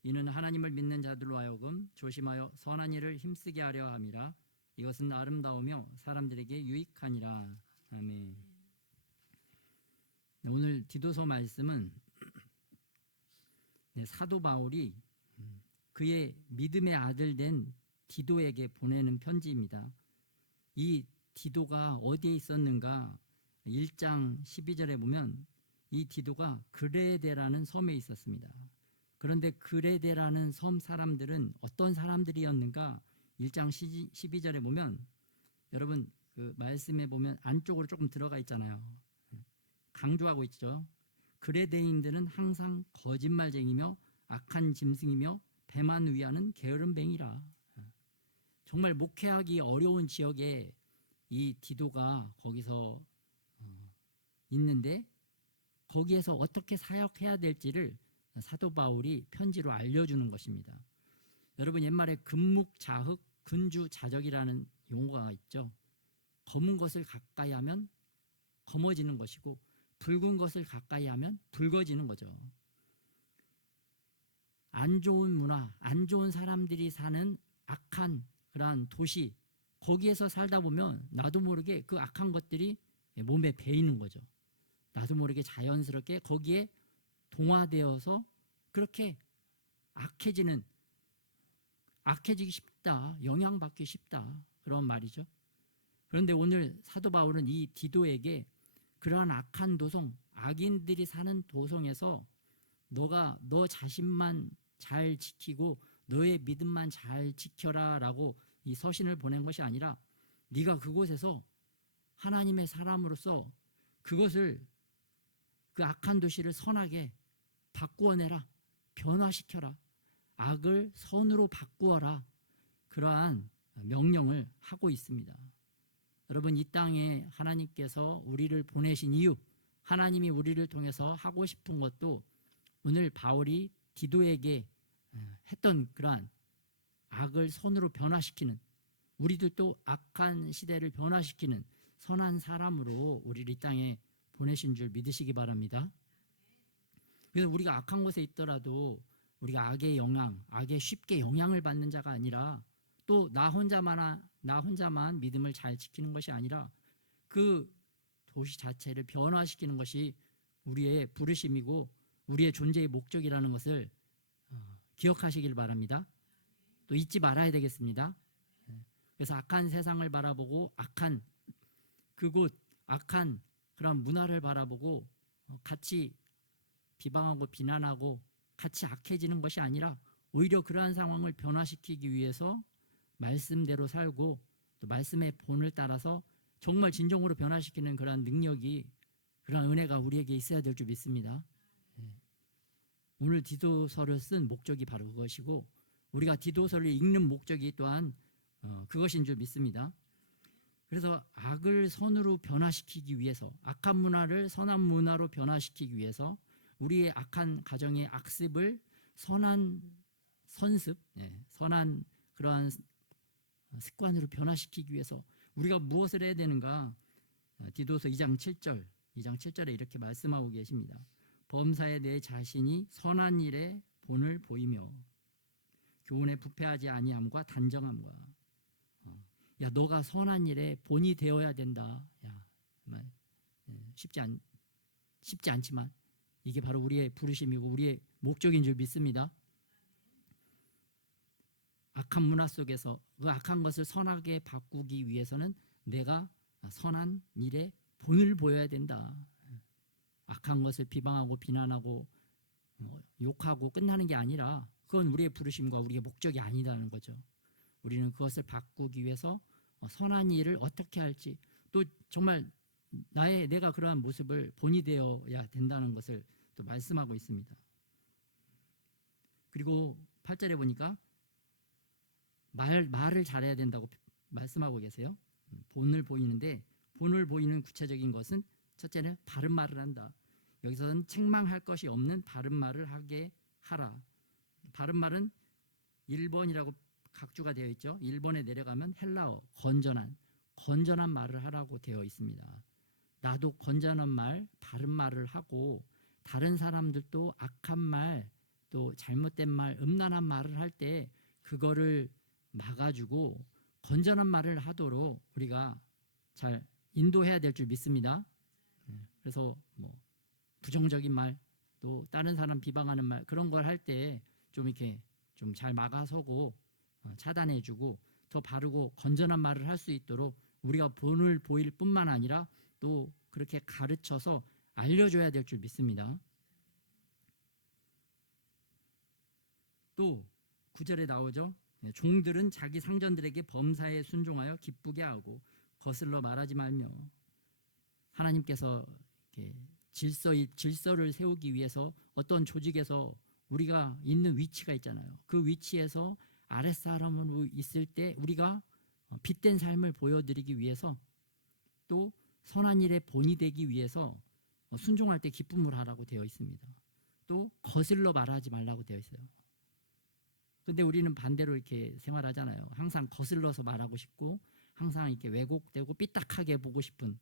이는 하나님을 믿는 자들로 하여금 조심하여 선한 일을 힘쓰게 하려 함이라. 이것은 아름다우며 사람들에게 유익하니라. 아멘. 오늘 디도서 말씀은 사도 바울이 그의 믿음의 아들 된 디도에게 보내는 편지입니다. 이 디도가 어디에 있었는가? 1장 12절에 보면 이 디도가 그레데라는 섬에 있었습니다. 그런데 그레데라는 섬 사람들은 어떤 사람들이었는가? 1장 12절에 보면 여러분 그 말씀에 보면 안쪽으로 조금 들어가 있잖아요. 강조하고 있죠. 그레데인들은 항상 거짓말쟁이며 악한 짐승이며 배만 위하는 게으름뱅이라. 정말 목회하기 어려운 지역에 이 디도가 거기서 있는데 거기에서 어떻게 사역해야 될지를 사도 바울이 편지로 알려주는 것입니다. 여러분 옛말에 금묵자흑 근주자적이라는 용어가 있죠. 검은 것을 가까이 하면 검어지는 것이고 붉은 것을 가까이 하면 붉어지는 거죠. 안 좋은 문화, 안 좋은 사람들이 사는 악한 그러한 도시, 거기에서 살다 보면 나도 모르게 그 악한 것들이 몸에 배이는 거죠. 나도 모르게 자연스럽게 거기에 동화되어서 그렇게 악해지기 쉽다, 영향받기 쉽다 그런 말이죠. 그런데 오늘 사도 바울은 이 디도에게 그러한 악한 도성, 악인들이 사는 도성에서 너 자신만 잘 지키고 너의 믿음만 잘 지켜라 라고 이 서신을 보낸 것이 아니라 네가 그곳에서 하나님의 사람으로서 그것을 그 악한 도시를 선하게 바꾸어내라, 변화시켜라, 악을 선으로 바꾸어라 그러한 명령을 하고 있습니다. 여러분 이 땅에 하나님께서 우리를 보내신 이유, 하나님이 우리를 통해서 하고 싶은 것도 오늘 바울이 디도에게 했던 그러한 악을 선으로 변화시키는, 우리들도 악한 시대를 변화시키는 선한 사람으로 우리를 이 땅에 보내신 줄 믿으시기 바랍니다. 그래서 우리가 악한 곳에 있더라도 우리가 악의 영향, 악에 쉽게 영향을 받는 자가 아니라 또 나 혼자만 믿음을 잘 지키는 것이 아니라 그 도시 자체를 변화시키는 것이 우리의 부르심이고 우리의 존재의 목적이라는 것을 기억하시길 바랍니다. 또 잊지 말아야 되겠습니다. 그래서 악한 세상을 바라보고 악한 그곳, 악한 그런 문화를 바라보고 같이 비방하고 비난하고 같이 악해지는 것이 아니라 오히려 그러한 상황을 변화시키기 위해서 말씀대로 살고 또 말씀의 본을 따라서 정말 진정으로 변화시키는 그런 능력이, 그런 은혜가 우리에게 있어야 될 줄 믿습니다. 오늘 디도서를 쓴 목적이 바로 그것이고, 우리가 디도서를 읽는 목적이 또한 그것인 줄 믿습니다. 그래서 악을 선으로 변화시키기 위해서, 악한 문화를 선한 문화로 변화시키기 위해서 우리의 악한 가정의 악습을 선한 선습, 선한 그러한 습관으로 변화시키기 위해서 우리가 무엇을 해야 되는가? 디도서 2장 7절에 이렇게 말씀하고 계십니다. 범사에 내 자신이 선한 일에 본을 보이며 교훈에 부패하지 아니함과 단정함과. 야, 너가 선한 일에 본이 되어야 된다. 야, 정말 쉽지 않지만 이게 바로 우리의 부르심이고 우리의 목적인 줄 믿습니다. 악한 문화 속에서 그 악한 것을 선하게 바꾸기 위해서는 내가 선한 일에 본을 보여야 된다. 악한 것을 비방하고 비난하고 욕하고 끝나는 게 아니라 그건 우리의 부르심과 우리의 목적이 아니라는 거죠. 우리는 그것을 바꾸기 위해서 선한 일을 어떻게 할지, 또 정말 내가 그러한 모습을 본이 되어야 된다는 것을 또 말씀하고 있습니다. 그리고 8절에 보니까 말을 잘해야 된다고 말씀하고 계세요. 본을 보이는데, 본을 보이는 구체적인 것은 첫째는 바른 말을 한다. 여기서는 책망할 것이 없는 바른 말을 하게 하라. 바른 말은 1번이라고 각주가 되어 있죠. 1번에 내려가면 헬라어 건전한 말을 하라고 되어 있습니다. 나도 건전한 말, 바른 말을 하고 다른 사람들도 악한 말, 또 잘못된 말, 음란한 말을 할 때 그거를 막아주고 건전한 말을 하도록 우리가 잘 인도해야 될 줄 믿습니다. 그래서 부정적인 말, 또 다른 사람 비방하는 말, 그런 걸 할 때 좀 이렇게 좀 잘 막아서고 차단해주고 더 바르고 건전한 말을 할 수 있도록 우리가 본을 보일 뿐만 아니라 또 그렇게 가르쳐서 알려줘야 될 줄 믿습니다. 또 9절에 나오죠. 종들은 자기 상전들에게 범사에 순종하여 기쁘게 하고 거슬러 말하지 말며. 하나님께서 이렇게 질서를 세우기 위해서 어떤 조직에서 우리가 있는 위치가 있잖아요. 그 위치에서 아랫사람으로 있을 때 우리가 빛된 삶을 보여드리기 위해서, 또 선한 일에 본이 되기 위해서 순종할 때 기쁨을 하라고 되어 있습니다. 또 거슬러 말하지 말라고 되어 있어요. 근데 우리는 반대로 이렇게 생활하잖아요. 항상 거슬러서 말하고 싶고 항상 이렇게 왜곡되고 삐딱하게 보고 싶은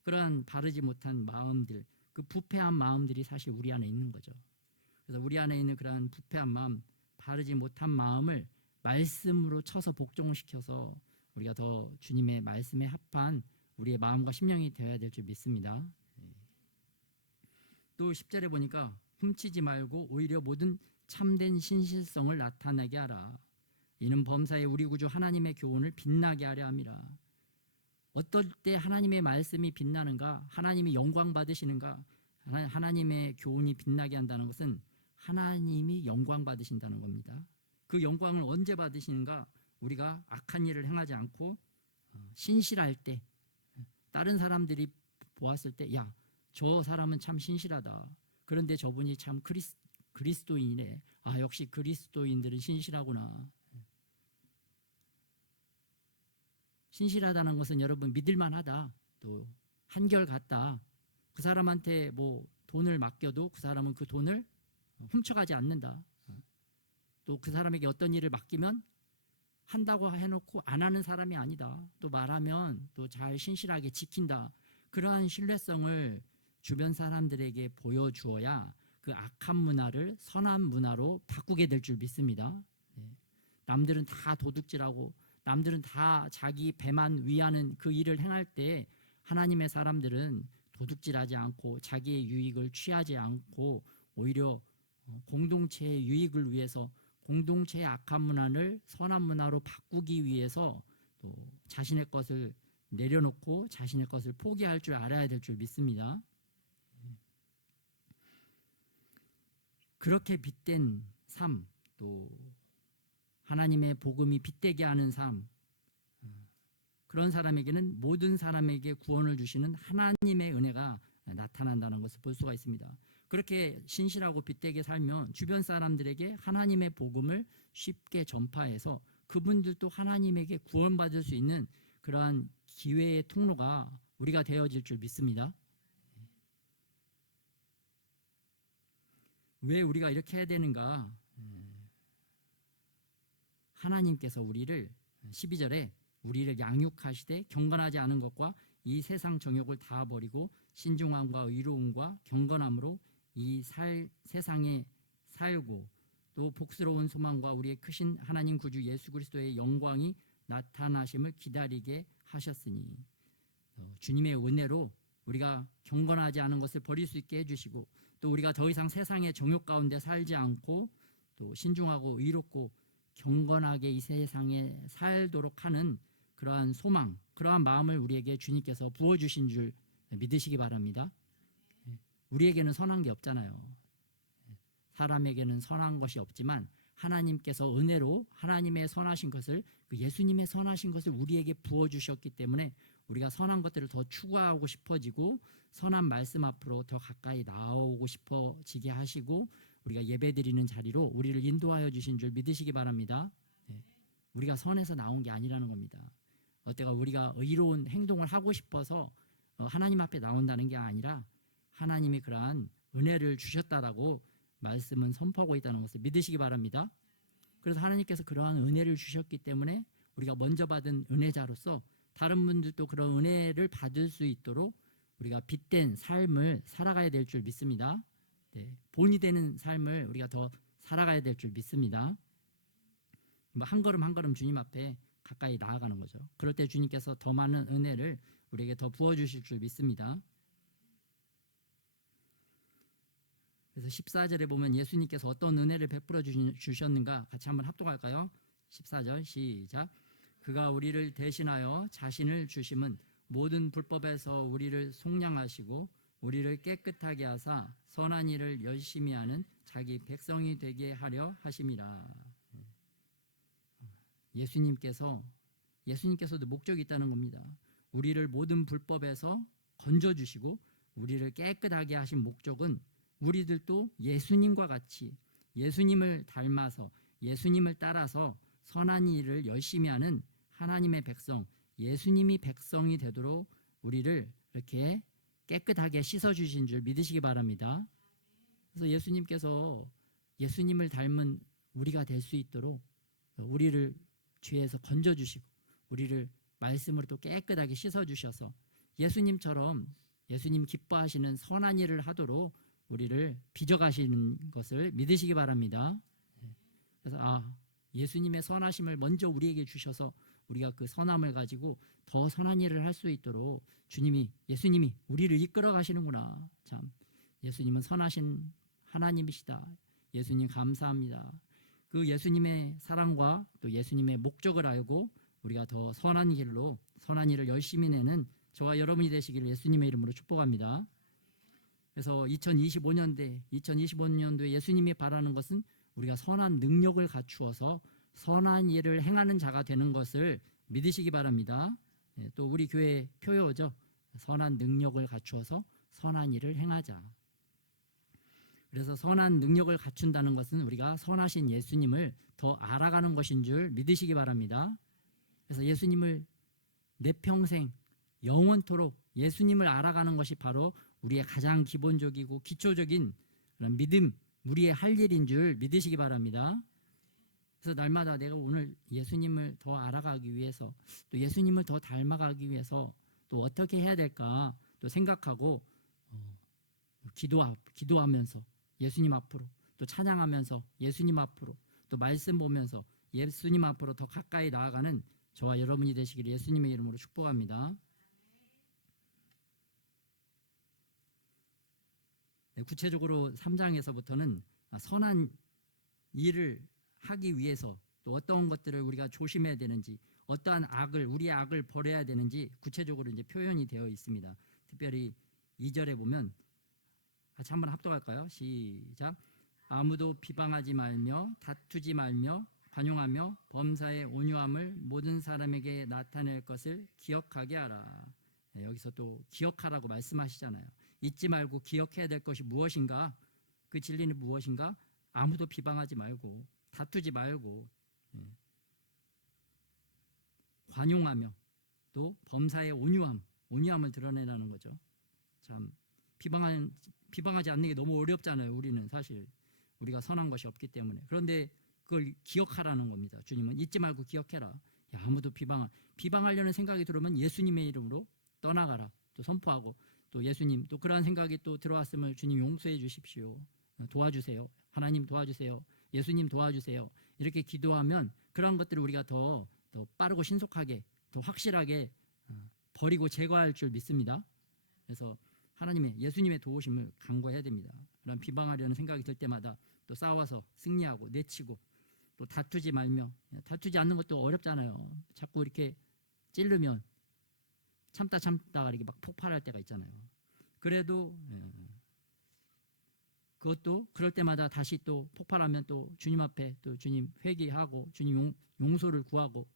그러한 바르지 못한 마음들, 그 부패한 마음들이 사실 우리 안에 있는 거죠. 그래서 우리 안에 있는 그러한 부패한 마음, 바르지 못한 마음을 말씀으로 쳐서 복종시켜서 우리가 더 주님의 말씀에 합한 우리의 마음과 심령이 되어야 될 줄 믿습니다. 또 10절에 보니까 훔치지 말고 오히려 모든 참된 신실성을 나타내게 하라. 이는 범사에 우리 구주 하나님의 교훈을 빛나게 하려 함이라. 어떨 때 하나님의 말씀이 빛나는가, 하나님이 영광 받으시는가, 하나님의 교훈이 빛나게 한다는 것은 하나님이 영광 받으신다는 겁니다. 그 영광을 언제 받으시는가? 우리가 악한 일을 행하지 않고 신실할 때, 다른 사람들이 보았을 때, 야, 저 사람은 참 신실하다. 그런데 저분이 참 그리스도인이네. 아, 역시 그리스도인들은 신실하구나. 신실하다는 것은 여러분 믿을만하다, 또 한결같다. 그 사람한테 돈을 맡겨도 그 사람은 그 돈을 훔쳐가지 않는다. 또 그 사람에게 어떤 일을 맡기면 한다고 해놓고 안 하는 사람이 아니다. 또 말하면 또 잘 신실하게 지킨다. 그러한 신뢰성을 주변 사람들에게 보여주어야 그 악한 문화를 선한 문화로 바꾸게 될 줄 믿습니다. 남들은 다 도둑질하고 남들은 다 자기 배만 위하는 그 일을 행할 때 하나님의 사람들은 도둑질하지 않고 자기의 유익을 취하지 않고 오히려 공동체의 유익을 위해서 공동체의 악한 문화를 선한 문화로 바꾸기 위해서 또 자신의 것을 내려놓고 자신의 것을 포기할 줄 알아야 될 줄 믿습니다. 그렇게 빛된 삶, 또 하나님의 복음이 빗대게 하는 삶, 그런 사람에게는 모든 사람에게 구원을 주시는 하나님의 은혜가 나타난다는 것을 볼 수가 있습니다. 그렇게 신실하고 빗대게 살면 주변 사람들에게 하나님의 복음을 쉽게 전파해서 그분들도 하나님에게 구원받을 수 있는 그러한 기회의 통로가 우리가 되어질 줄 믿습니다. 왜 우리가 이렇게 해야 되는가? 하나님께서 우리를 12절에 우리를 양육하시되 경건하지 않은 것과 이 세상 정욕을 다 버리고 신중함과 의로움과 경건함으로 이 세상에 살고 또 복스러운 소망과 우리의 크신 하나님 구주 예수 그리스도의 영광이 나타나심을 기다리게 하셨으니, 주님의 은혜로 우리가 경건하지 않은 것을 버릴 수 있게 해주시고 또 우리가 더 이상 세상의 정욕 가운데 살지 않고 또 신중하고 의롭고 경건하게 이 세상에 살도록 하는 그러한 소망, 그러한 마음을 우리에게 주님께서 부어주신 줄 믿으시기 바랍니다. 우리에게는 선한 게 없잖아요. 사람에게는 선한 것이 없지만 하나님께서 은혜로 하나님의 선하신 것을, 그 예수님의 선하신 것을 우리에게 부어주셨기 때문에 우리가 선한 것들을 더 추구하고 싶어지고 선한 말씀 앞으로 더 가까이 나오고 싶어지게 하시고 우리가 예배드리는 자리로 우리를 인도하여 주신 줄 믿으시기 바랍니다. 우리가 선에서 나온 게 아니라는 겁니다. 어때가 우리가 의로운 행동을 하고 싶어서 하나님 앞에 나온다는 게 아니라 하나님이 그러한 은혜를 주셨다라고 말씀은 선포하고 있다는 것을 믿으시기 바랍니다. 그래서 하나님께서 그러한 은혜를 주셨기 때문에 우리가 먼저 받은 은혜자로서 다른 분들도 그런 은혜를 받을 수 있도록 우리가 빗댄 삶을 살아가야 될 줄 믿습니다. 본이 되는 삶을 우리가 더 살아가야 될 줄 믿습니다. 한 걸음 한 걸음 주님 앞에 가까이 나아가는 거죠. 그럴 때 주님께서 더 많은 은혜를 우리에게 더 부어주실 줄 믿습니다. 그래서 14절에 보면 예수님께서 어떤 은혜를 베풀어 주셨는가 같이 한번 합독할까요? 14절 시작. 그가 우리를 대신하여 자신을 주심은 모든 불법에서 우리를 속량하시고 우리를 깨끗하게 하사 선한 일을 열심히 하는 자기 백성이 되게 하려 하심이라. 예수님께서도 목적이 있다는 겁니다. 우리를 모든 불법에서 건져주시고 우리를 깨끗하게 하신 목적은 우리들도 예수님과 같이 예수님을 닮아서 예수님을 따라서 선한 일을 열심히 하는 하나님의 백성, 예수님이 백성이 되도록 우리를 이렇게 깨끗하게 씻어주신 줄 믿으시기 바랍니다. 그래서 예수님께서 예수님을 닮은 우리가 될 수 있도록 우리를 죄에서 건져주시고 우리를 말씀으로 또 깨끗하게 씻어주셔서 예수님처럼 예수님 기뻐하시는 선한 일을 하도록 우리를 빚어가시는 것을 믿으시기 바랍니다. 그래서 예수님의 선하심을 먼저 우리에게 주셔서 우리가 그 선함을 가지고 더 선한 일을 할 수 있도록 예수님이 우리를 이끌어 가시는구나. 참, 예수님은 선하신 하나님이시다. 예수님 감사합니다. 그 예수님의 사랑과 또 예수님의 목적을 알고 우리가 더 선한 길로 선한 일을 열심히 내는 저와 여러분이 되시기를 예수님의 이름으로 축복합니다. 그래서 2025년도에 예수님이 바라는 것은 우리가 선한 능력을 갖추어서 선한 일을 행하는 자가 되는 것을 믿으시기 바랍니다. 또 우리 교회 표요죠. 선한 능력을 갖추어서 선한 일을 행하자. 그래서 선한 능력을 갖춘다는 것은 우리가 선하신 예수님을 더 알아가는 것인 줄 믿으시기 바랍니다. 그래서 예수님을 내 평생 영원토록 예수님을 알아가는 것이 바로 우리의 가장 기본적이고 기초적인 그런 믿음, 우리의 할 일인 줄 믿으시기 바랍니다. 그래서 날마다 내가 오늘 예수님을 더 알아가기 위해서 또 예수님을 더 닮아가기 위해서 또 어떻게 해야 될까 또 생각하고 기도하면서 예수님 앞으로 또 찬양하면서 예수님 앞으로 또 말씀 보면서 예수님 앞으로 더 가까이 나아가는 저와 여러분이 되시기를 예수님의 이름으로 축복합니다. 구체적으로 3장에서부터는 선한 일을 하기 위해서 또 어떤 것들을 우리가 조심해야 되는지 어떠한 우리의 악을 버려야 되는지 구체적으로 이제 표현이 되어 있습니다. 특별히 2절에 보면 같이 한번 합독할까요? 시작. 아무도 비방하지 말며 다투지 말며 관용하며 범사의 온유함을 모든 사람에게 나타낼 것을 기억하게 하라. 네, 여기서 또 기억하라고 말씀하시잖아요. 잊지 말고 기억해야 될 것이 무엇인가? 그 진리는 무엇인가? 아무도 비방하지 말고 다투지 말고 관용하며 또 범사의 온유함을 드러내라는 거죠. 참 비방하지 않는 게 너무 어렵잖아요. 우리는 사실 우리가 선한 것이 없기 때문에. 그런데 그걸 기억하라는 겁니다. 주님은 잊지 말고 기억해라. 야, 아무도 비방하려는 생각이 들어오면 예수님의 이름으로 떠나가라. 또 선포하고 또 예수님 또 그러한 생각이 또 들어왔으면 주님 용서해 주십시오. 도와주세요. 하나님 도와주세요. 예수님 도와주세요. 이렇게 기도하면 그런 것들을 우리가 더 빠르고 신속하게 더 확실하게 버리고 제거할 줄 믿습니다. 그래서 하나님의 예수님의 도우심을 간구해야 됩니다. 그런 비방하려는 생각이 들 때마다 또 싸워서 승리하고 내치고 또 다투지 말며 다투지 않는 것도 어렵잖아요. 자꾸 이렇게 찌르면 참다가 이렇게 막 폭발할 때가 있잖아요. 그래도 그것도 그럴 때마다 다시 또 폭발하면 또 주님 앞에 또 주님 회개하고 주님 용서를 구하고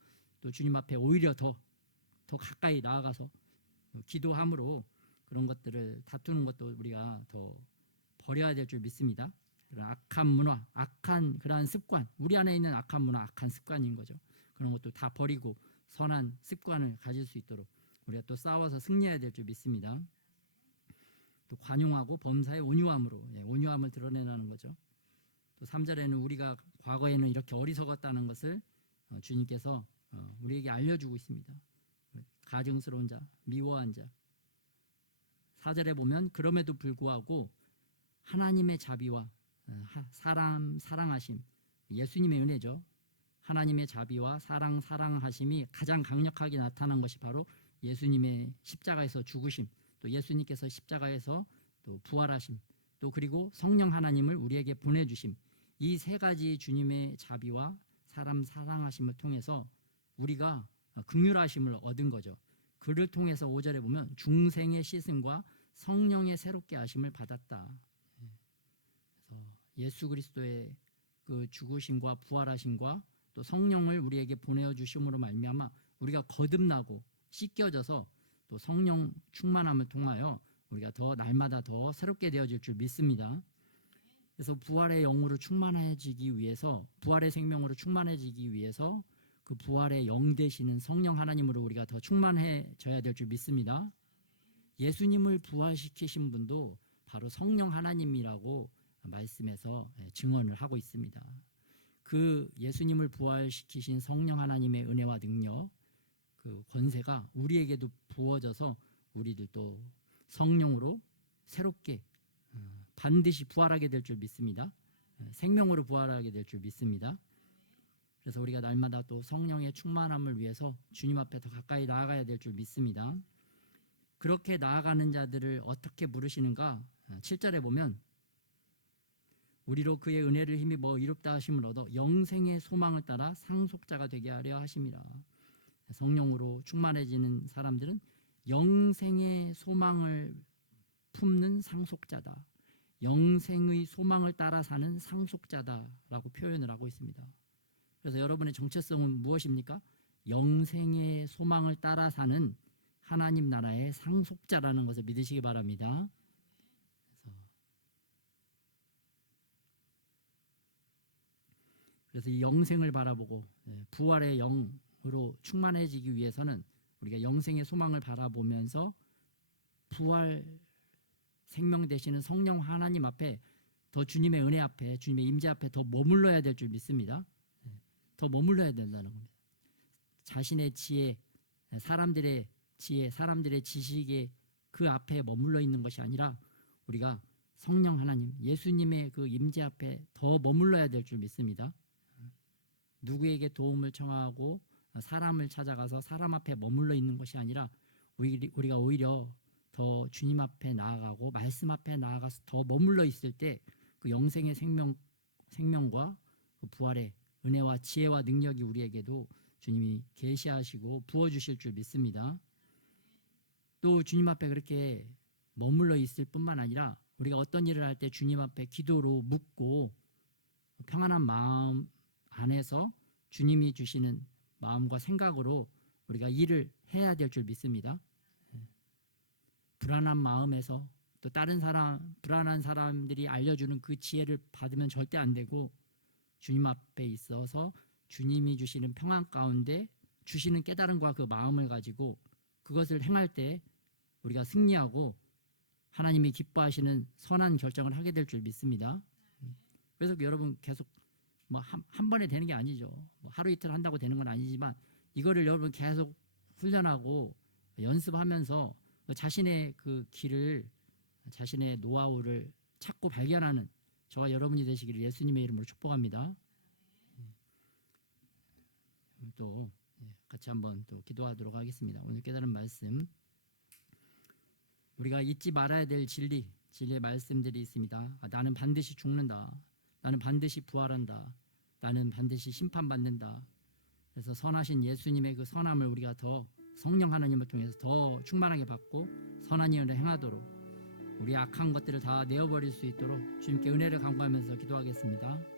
또 주님 앞에 오히려 더 가까이 나아가서 기도함으로 그런 것들을 다투는 것도 우리가 더 버려야 될 줄 믿습니다. 그런 악한 문화, 악한 그러한 습관, 우리 안에 있는 악한 문화, 악한 습관인 거죠. 그런 것도 다 버리고 선한 습관을 가질 수 있도록 우리가 또 싸워서 승리해야 될 줄 믿습니다. 또 관용하고 범사의 온유함으로 온유함을 드러내라는 거죠. 또 3절에는 우리가 과거에는 이렇게 어리석었다는 것을 주님께서 우리에게 알려주고 있습니다. 가증스러운 자, 미워한 자. 4절에 보면 그럼에도 불구하고 하나님의 자비와 사랑하심, 예수님의 은혜죠. 하나님의 자비와 사랑하심이 가장 강력하게 나타난 것이 바로 예수님의 십자가에서 죽으심, 또 예수님께서 십자가에서 또 부활하심, 또 그리고 성령 하나님을 우리에게 보내주심, 이 세 가지 주님의 자비와 사랑하심을 통해서 우리가 긍휼하심을 얻은 거죠. 그를 통해서 5절에 보면 중생의 씻음과 성령의 새롭게 하심을 받았다. 그래서 예수 그리스도의 그 죽으심과 부활하심과 또 성령을 우리에게 보내주심으로 말미암아 우리가 거듭나고 씻겨져서 또 성령 충만함을 통하여 우리가 더 날마다 더 새롭게 되어질 줄 믿습니다. 그래서 부활의 영으로 충만해지기 위해서, 부활의 생명으로 충만해지기 위해서 그 부활의 영 되시는 성령 하나님으로 우리가 더 충만해져야 될 줄 믿습니다. 예수님을 부활시키신 분도 바로 성령 하나님이라고 말씀에서 증언을 하고 있습니다. 그 예수님을 부활시키신 성령 하나님의 은혜와 능력, 그 권세가 우리에게도 부어져서 우리들도 성령으로 새롭게 반드시 부활하게 될 줄 믿습니다. 생명으로 부활하게 될 줄 믿습니다. 그래서 우리가 날마다 또 성령의 충만함을 위해서 주님 앞에 더 가까이 나아가야 될 줄 믿습니다. 그렇게 나아가는 자들을 어떻게 부르시는가? 7절에 보면 우리로 그의 은혜를 힘입어 이롭다 하심을 얻어 영생의 소망을 따라 상속자가 되게 하려 하심이라. 성령으로 충만해지는 사람들은 영생의 소망을 품는 상속자다. 영생의 소망을 따라 사는 상속자다라고 표현을 하고 있습니다. 그래서 여러분의 정체성은 무엇입니까? 영생의 소망을 따라 사는 하나님 나라의 상속자라는 것을 믿으시기 바랍니다. 그래서 이 영생을 바라보고 부활의 영으로 충만해지기 위해서는 우리가 영생의 소망을 바라보면서 부활 생명 되시는 성령 하나님 앞에 더 주님의 은혜 앞에 주님의 임재 앞에 더 머물러야 될 줄 믿습니다. 더 머물러야 된다는 겁니다. 자신의 지혜, 사람들의 지혜, 사람들의 지식에 그 앞에 머물러 있는 것이 아니라 우리가 성령 하나님, 예수님의 그 임재 앞에 더 머물러야 될 줄 믿습니다. 누구에게 도움을 청하고 사람을 찾아가서 사람 앞에 머물러 있는 것이 아니라 우리가 오히려 더 주님 앞에 나아가고 말씀 앞에 나아가서 더 머물러 있을 때 그 영생의 생명과 그 부활의 은혜와 지혜와 능력이 우리에게도 주님이 계시하시고 부어주실 줄 믿습니다. 또 주님 앞에 그렇게 머물러 있을 뿐만 아니라 우리가 어떤 일을 할 때 주님 앞에 기도로 묻고 평안한 마음 안에서 주님이 주시는 마음과 생각으로 우리가 일을 해야 될 줄 믿습니다. 불안한 마음에서 또 다른 사람, 불안한 사람들이 알려주는 그 지혜를 받으면 절대 안 되고 주님 앞에 있어서 주님이 주시는 평안 가운데 주시는 깨달음과 그 마음을 가지고 그것을 행할 때 우리가 승리하고 하나님이 기뻐하시는 선한 결정을 하게 될 줄 믿습니다. 그래서 여러분 계속 뭐 한 번에 되는 게 아니죠. 뭐 하루 이틀 한다고 되는 건 아니지만 이거를 여러분 계속 훈련하고 연습하면서 자신의 그 길을, 자신의 노하우를 찾고 발견하는 저와 여러분이 되시기를 예수님의 이름으로 축복합니다. 또 같이 한번 또 기도하도록 하겠습니다. 오늘 깨달은 말씀, 우리가 잊지 말아야 될 진리의 말씀들이 있습니다. 나는 반드시 죽는다. 나는 반드시 부활한다. 나는 반드시 심판받는다. 그래서 선하신 예수님의 그 선함을 우리가 더 성령 하나님을 통해서 더 충만하게 받고 선한 일을 행하도록 우리 악한 것들을 다 내어버릴 수 있도록 주님께 은혜를 간구하면서 기도하겠습니다.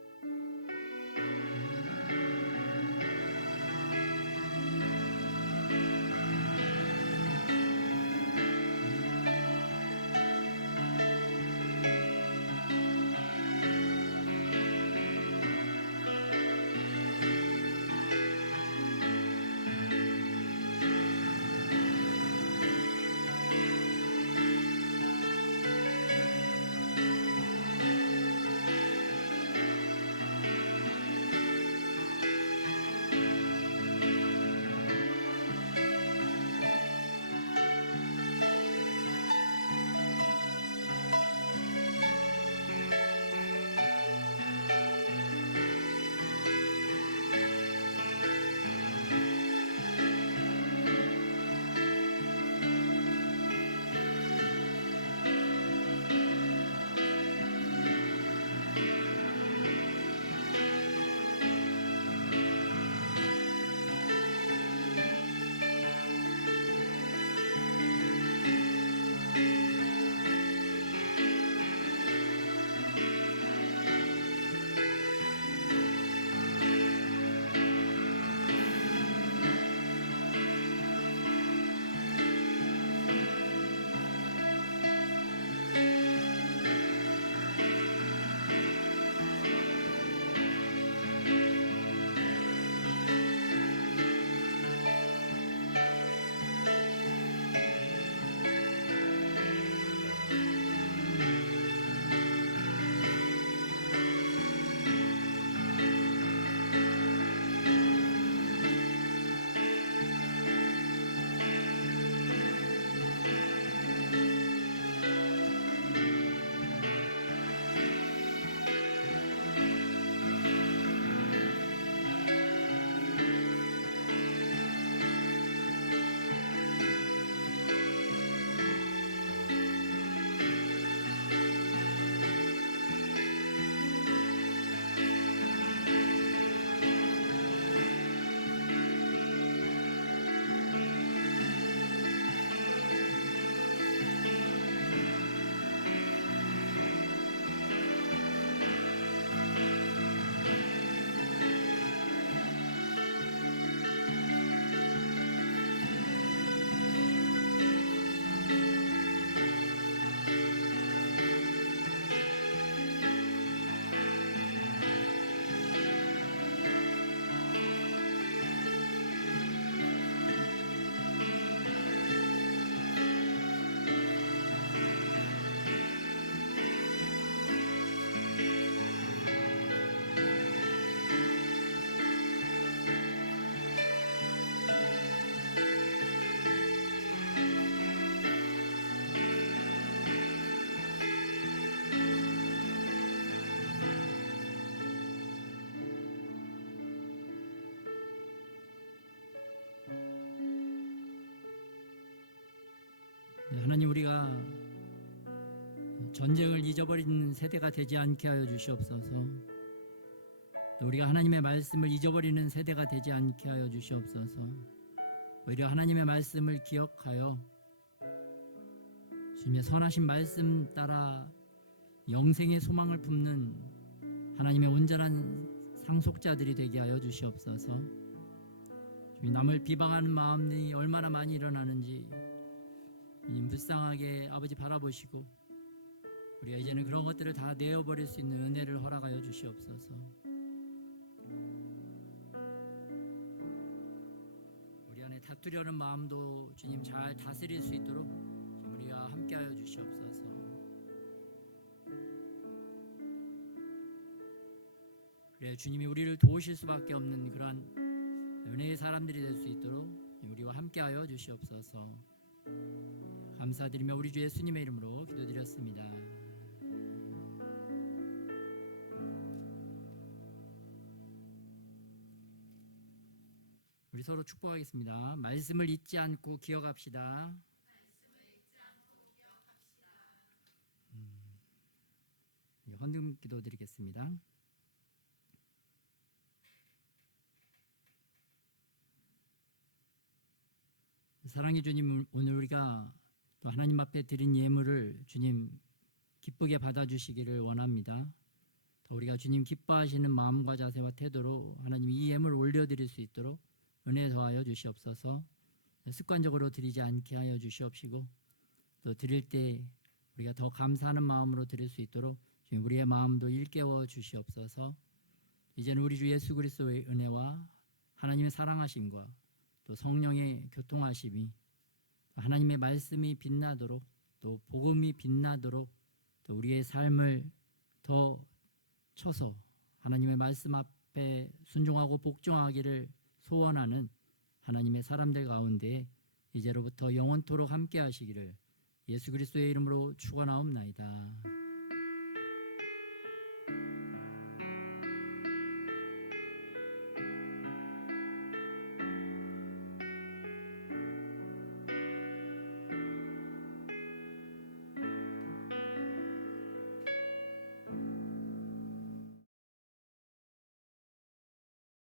하나님, 우리가 전쟁을 잊어버리는 세대가 되지 않게 하여 주시옵소서. 또 우리가 하나님의 말씀을 잊어버리는 세대가 되지 않게 하여 주시옵소서. 오히려 하나님의 말씀을 기억하여 주님의 선하신 말씀 따라 영생의 소망을 품는 하나님의 온전한 상속자들이 되게 하여 주시옵소서. 주님, 남을 비방하는 마음이 얼마나 많이 일어나는지 주님 불쌍하게 아버지 바라보시고 우리가 이제는 그런 것들을 다 내어버릴 수 있는 은혜를 허락하여 주시옵소서. 우리 안에 다투려는 마음도 주님 잘 다스릴 수 있도록 주님 우리가 함께하여 주시옵소서. 그래 주님이 우리를 도우실 수밖에 없는 그러한 은혜의 사람들이 될 수 있도록 우리와 함께하여 주시옵소서. 감사드리며 우리 주 예수님의 이름으로 기도드렸습니다. 우리 서로 축복하겠습니다. 말씀을 잊지 않고 기억합시다. 헌금 기도 드리겠습니다. 사랑의 주님, 오늘 우리가 또 하나님 앞에 드린 예물을 주님 기쁘게 받아주시기를 원합니다. 더 우리가 주님 기뻐하시는 마음과 자세와 태도로 하나님 이 예물을 올려드릴 수 있도록 은혜 더하여 주시옵소서. 습관적으로 드리지 않게 하여 주시옵시고 또 드릴 때 우리가 더 감사하는 마음으로 드릴 수 있도록 주님 우리의 마음도 일깨워 주시옵소서. 이제는 우리 주 예수 그리스도의 은혜와 하나님의 사랑하심과 또 성령의 교통하심이 하나님의 말씀이 빛나도록 또 복음이 빛나도록 또 우리의 삶을 더 쳐서 하나님의 말씀 앞에 순종하고 복종하기를 소원하는 하나님의 사람들 가운데 이제로부터 영원토록 함께 하시기를 예수 그리스도의 이름으로 축원하옵나이다.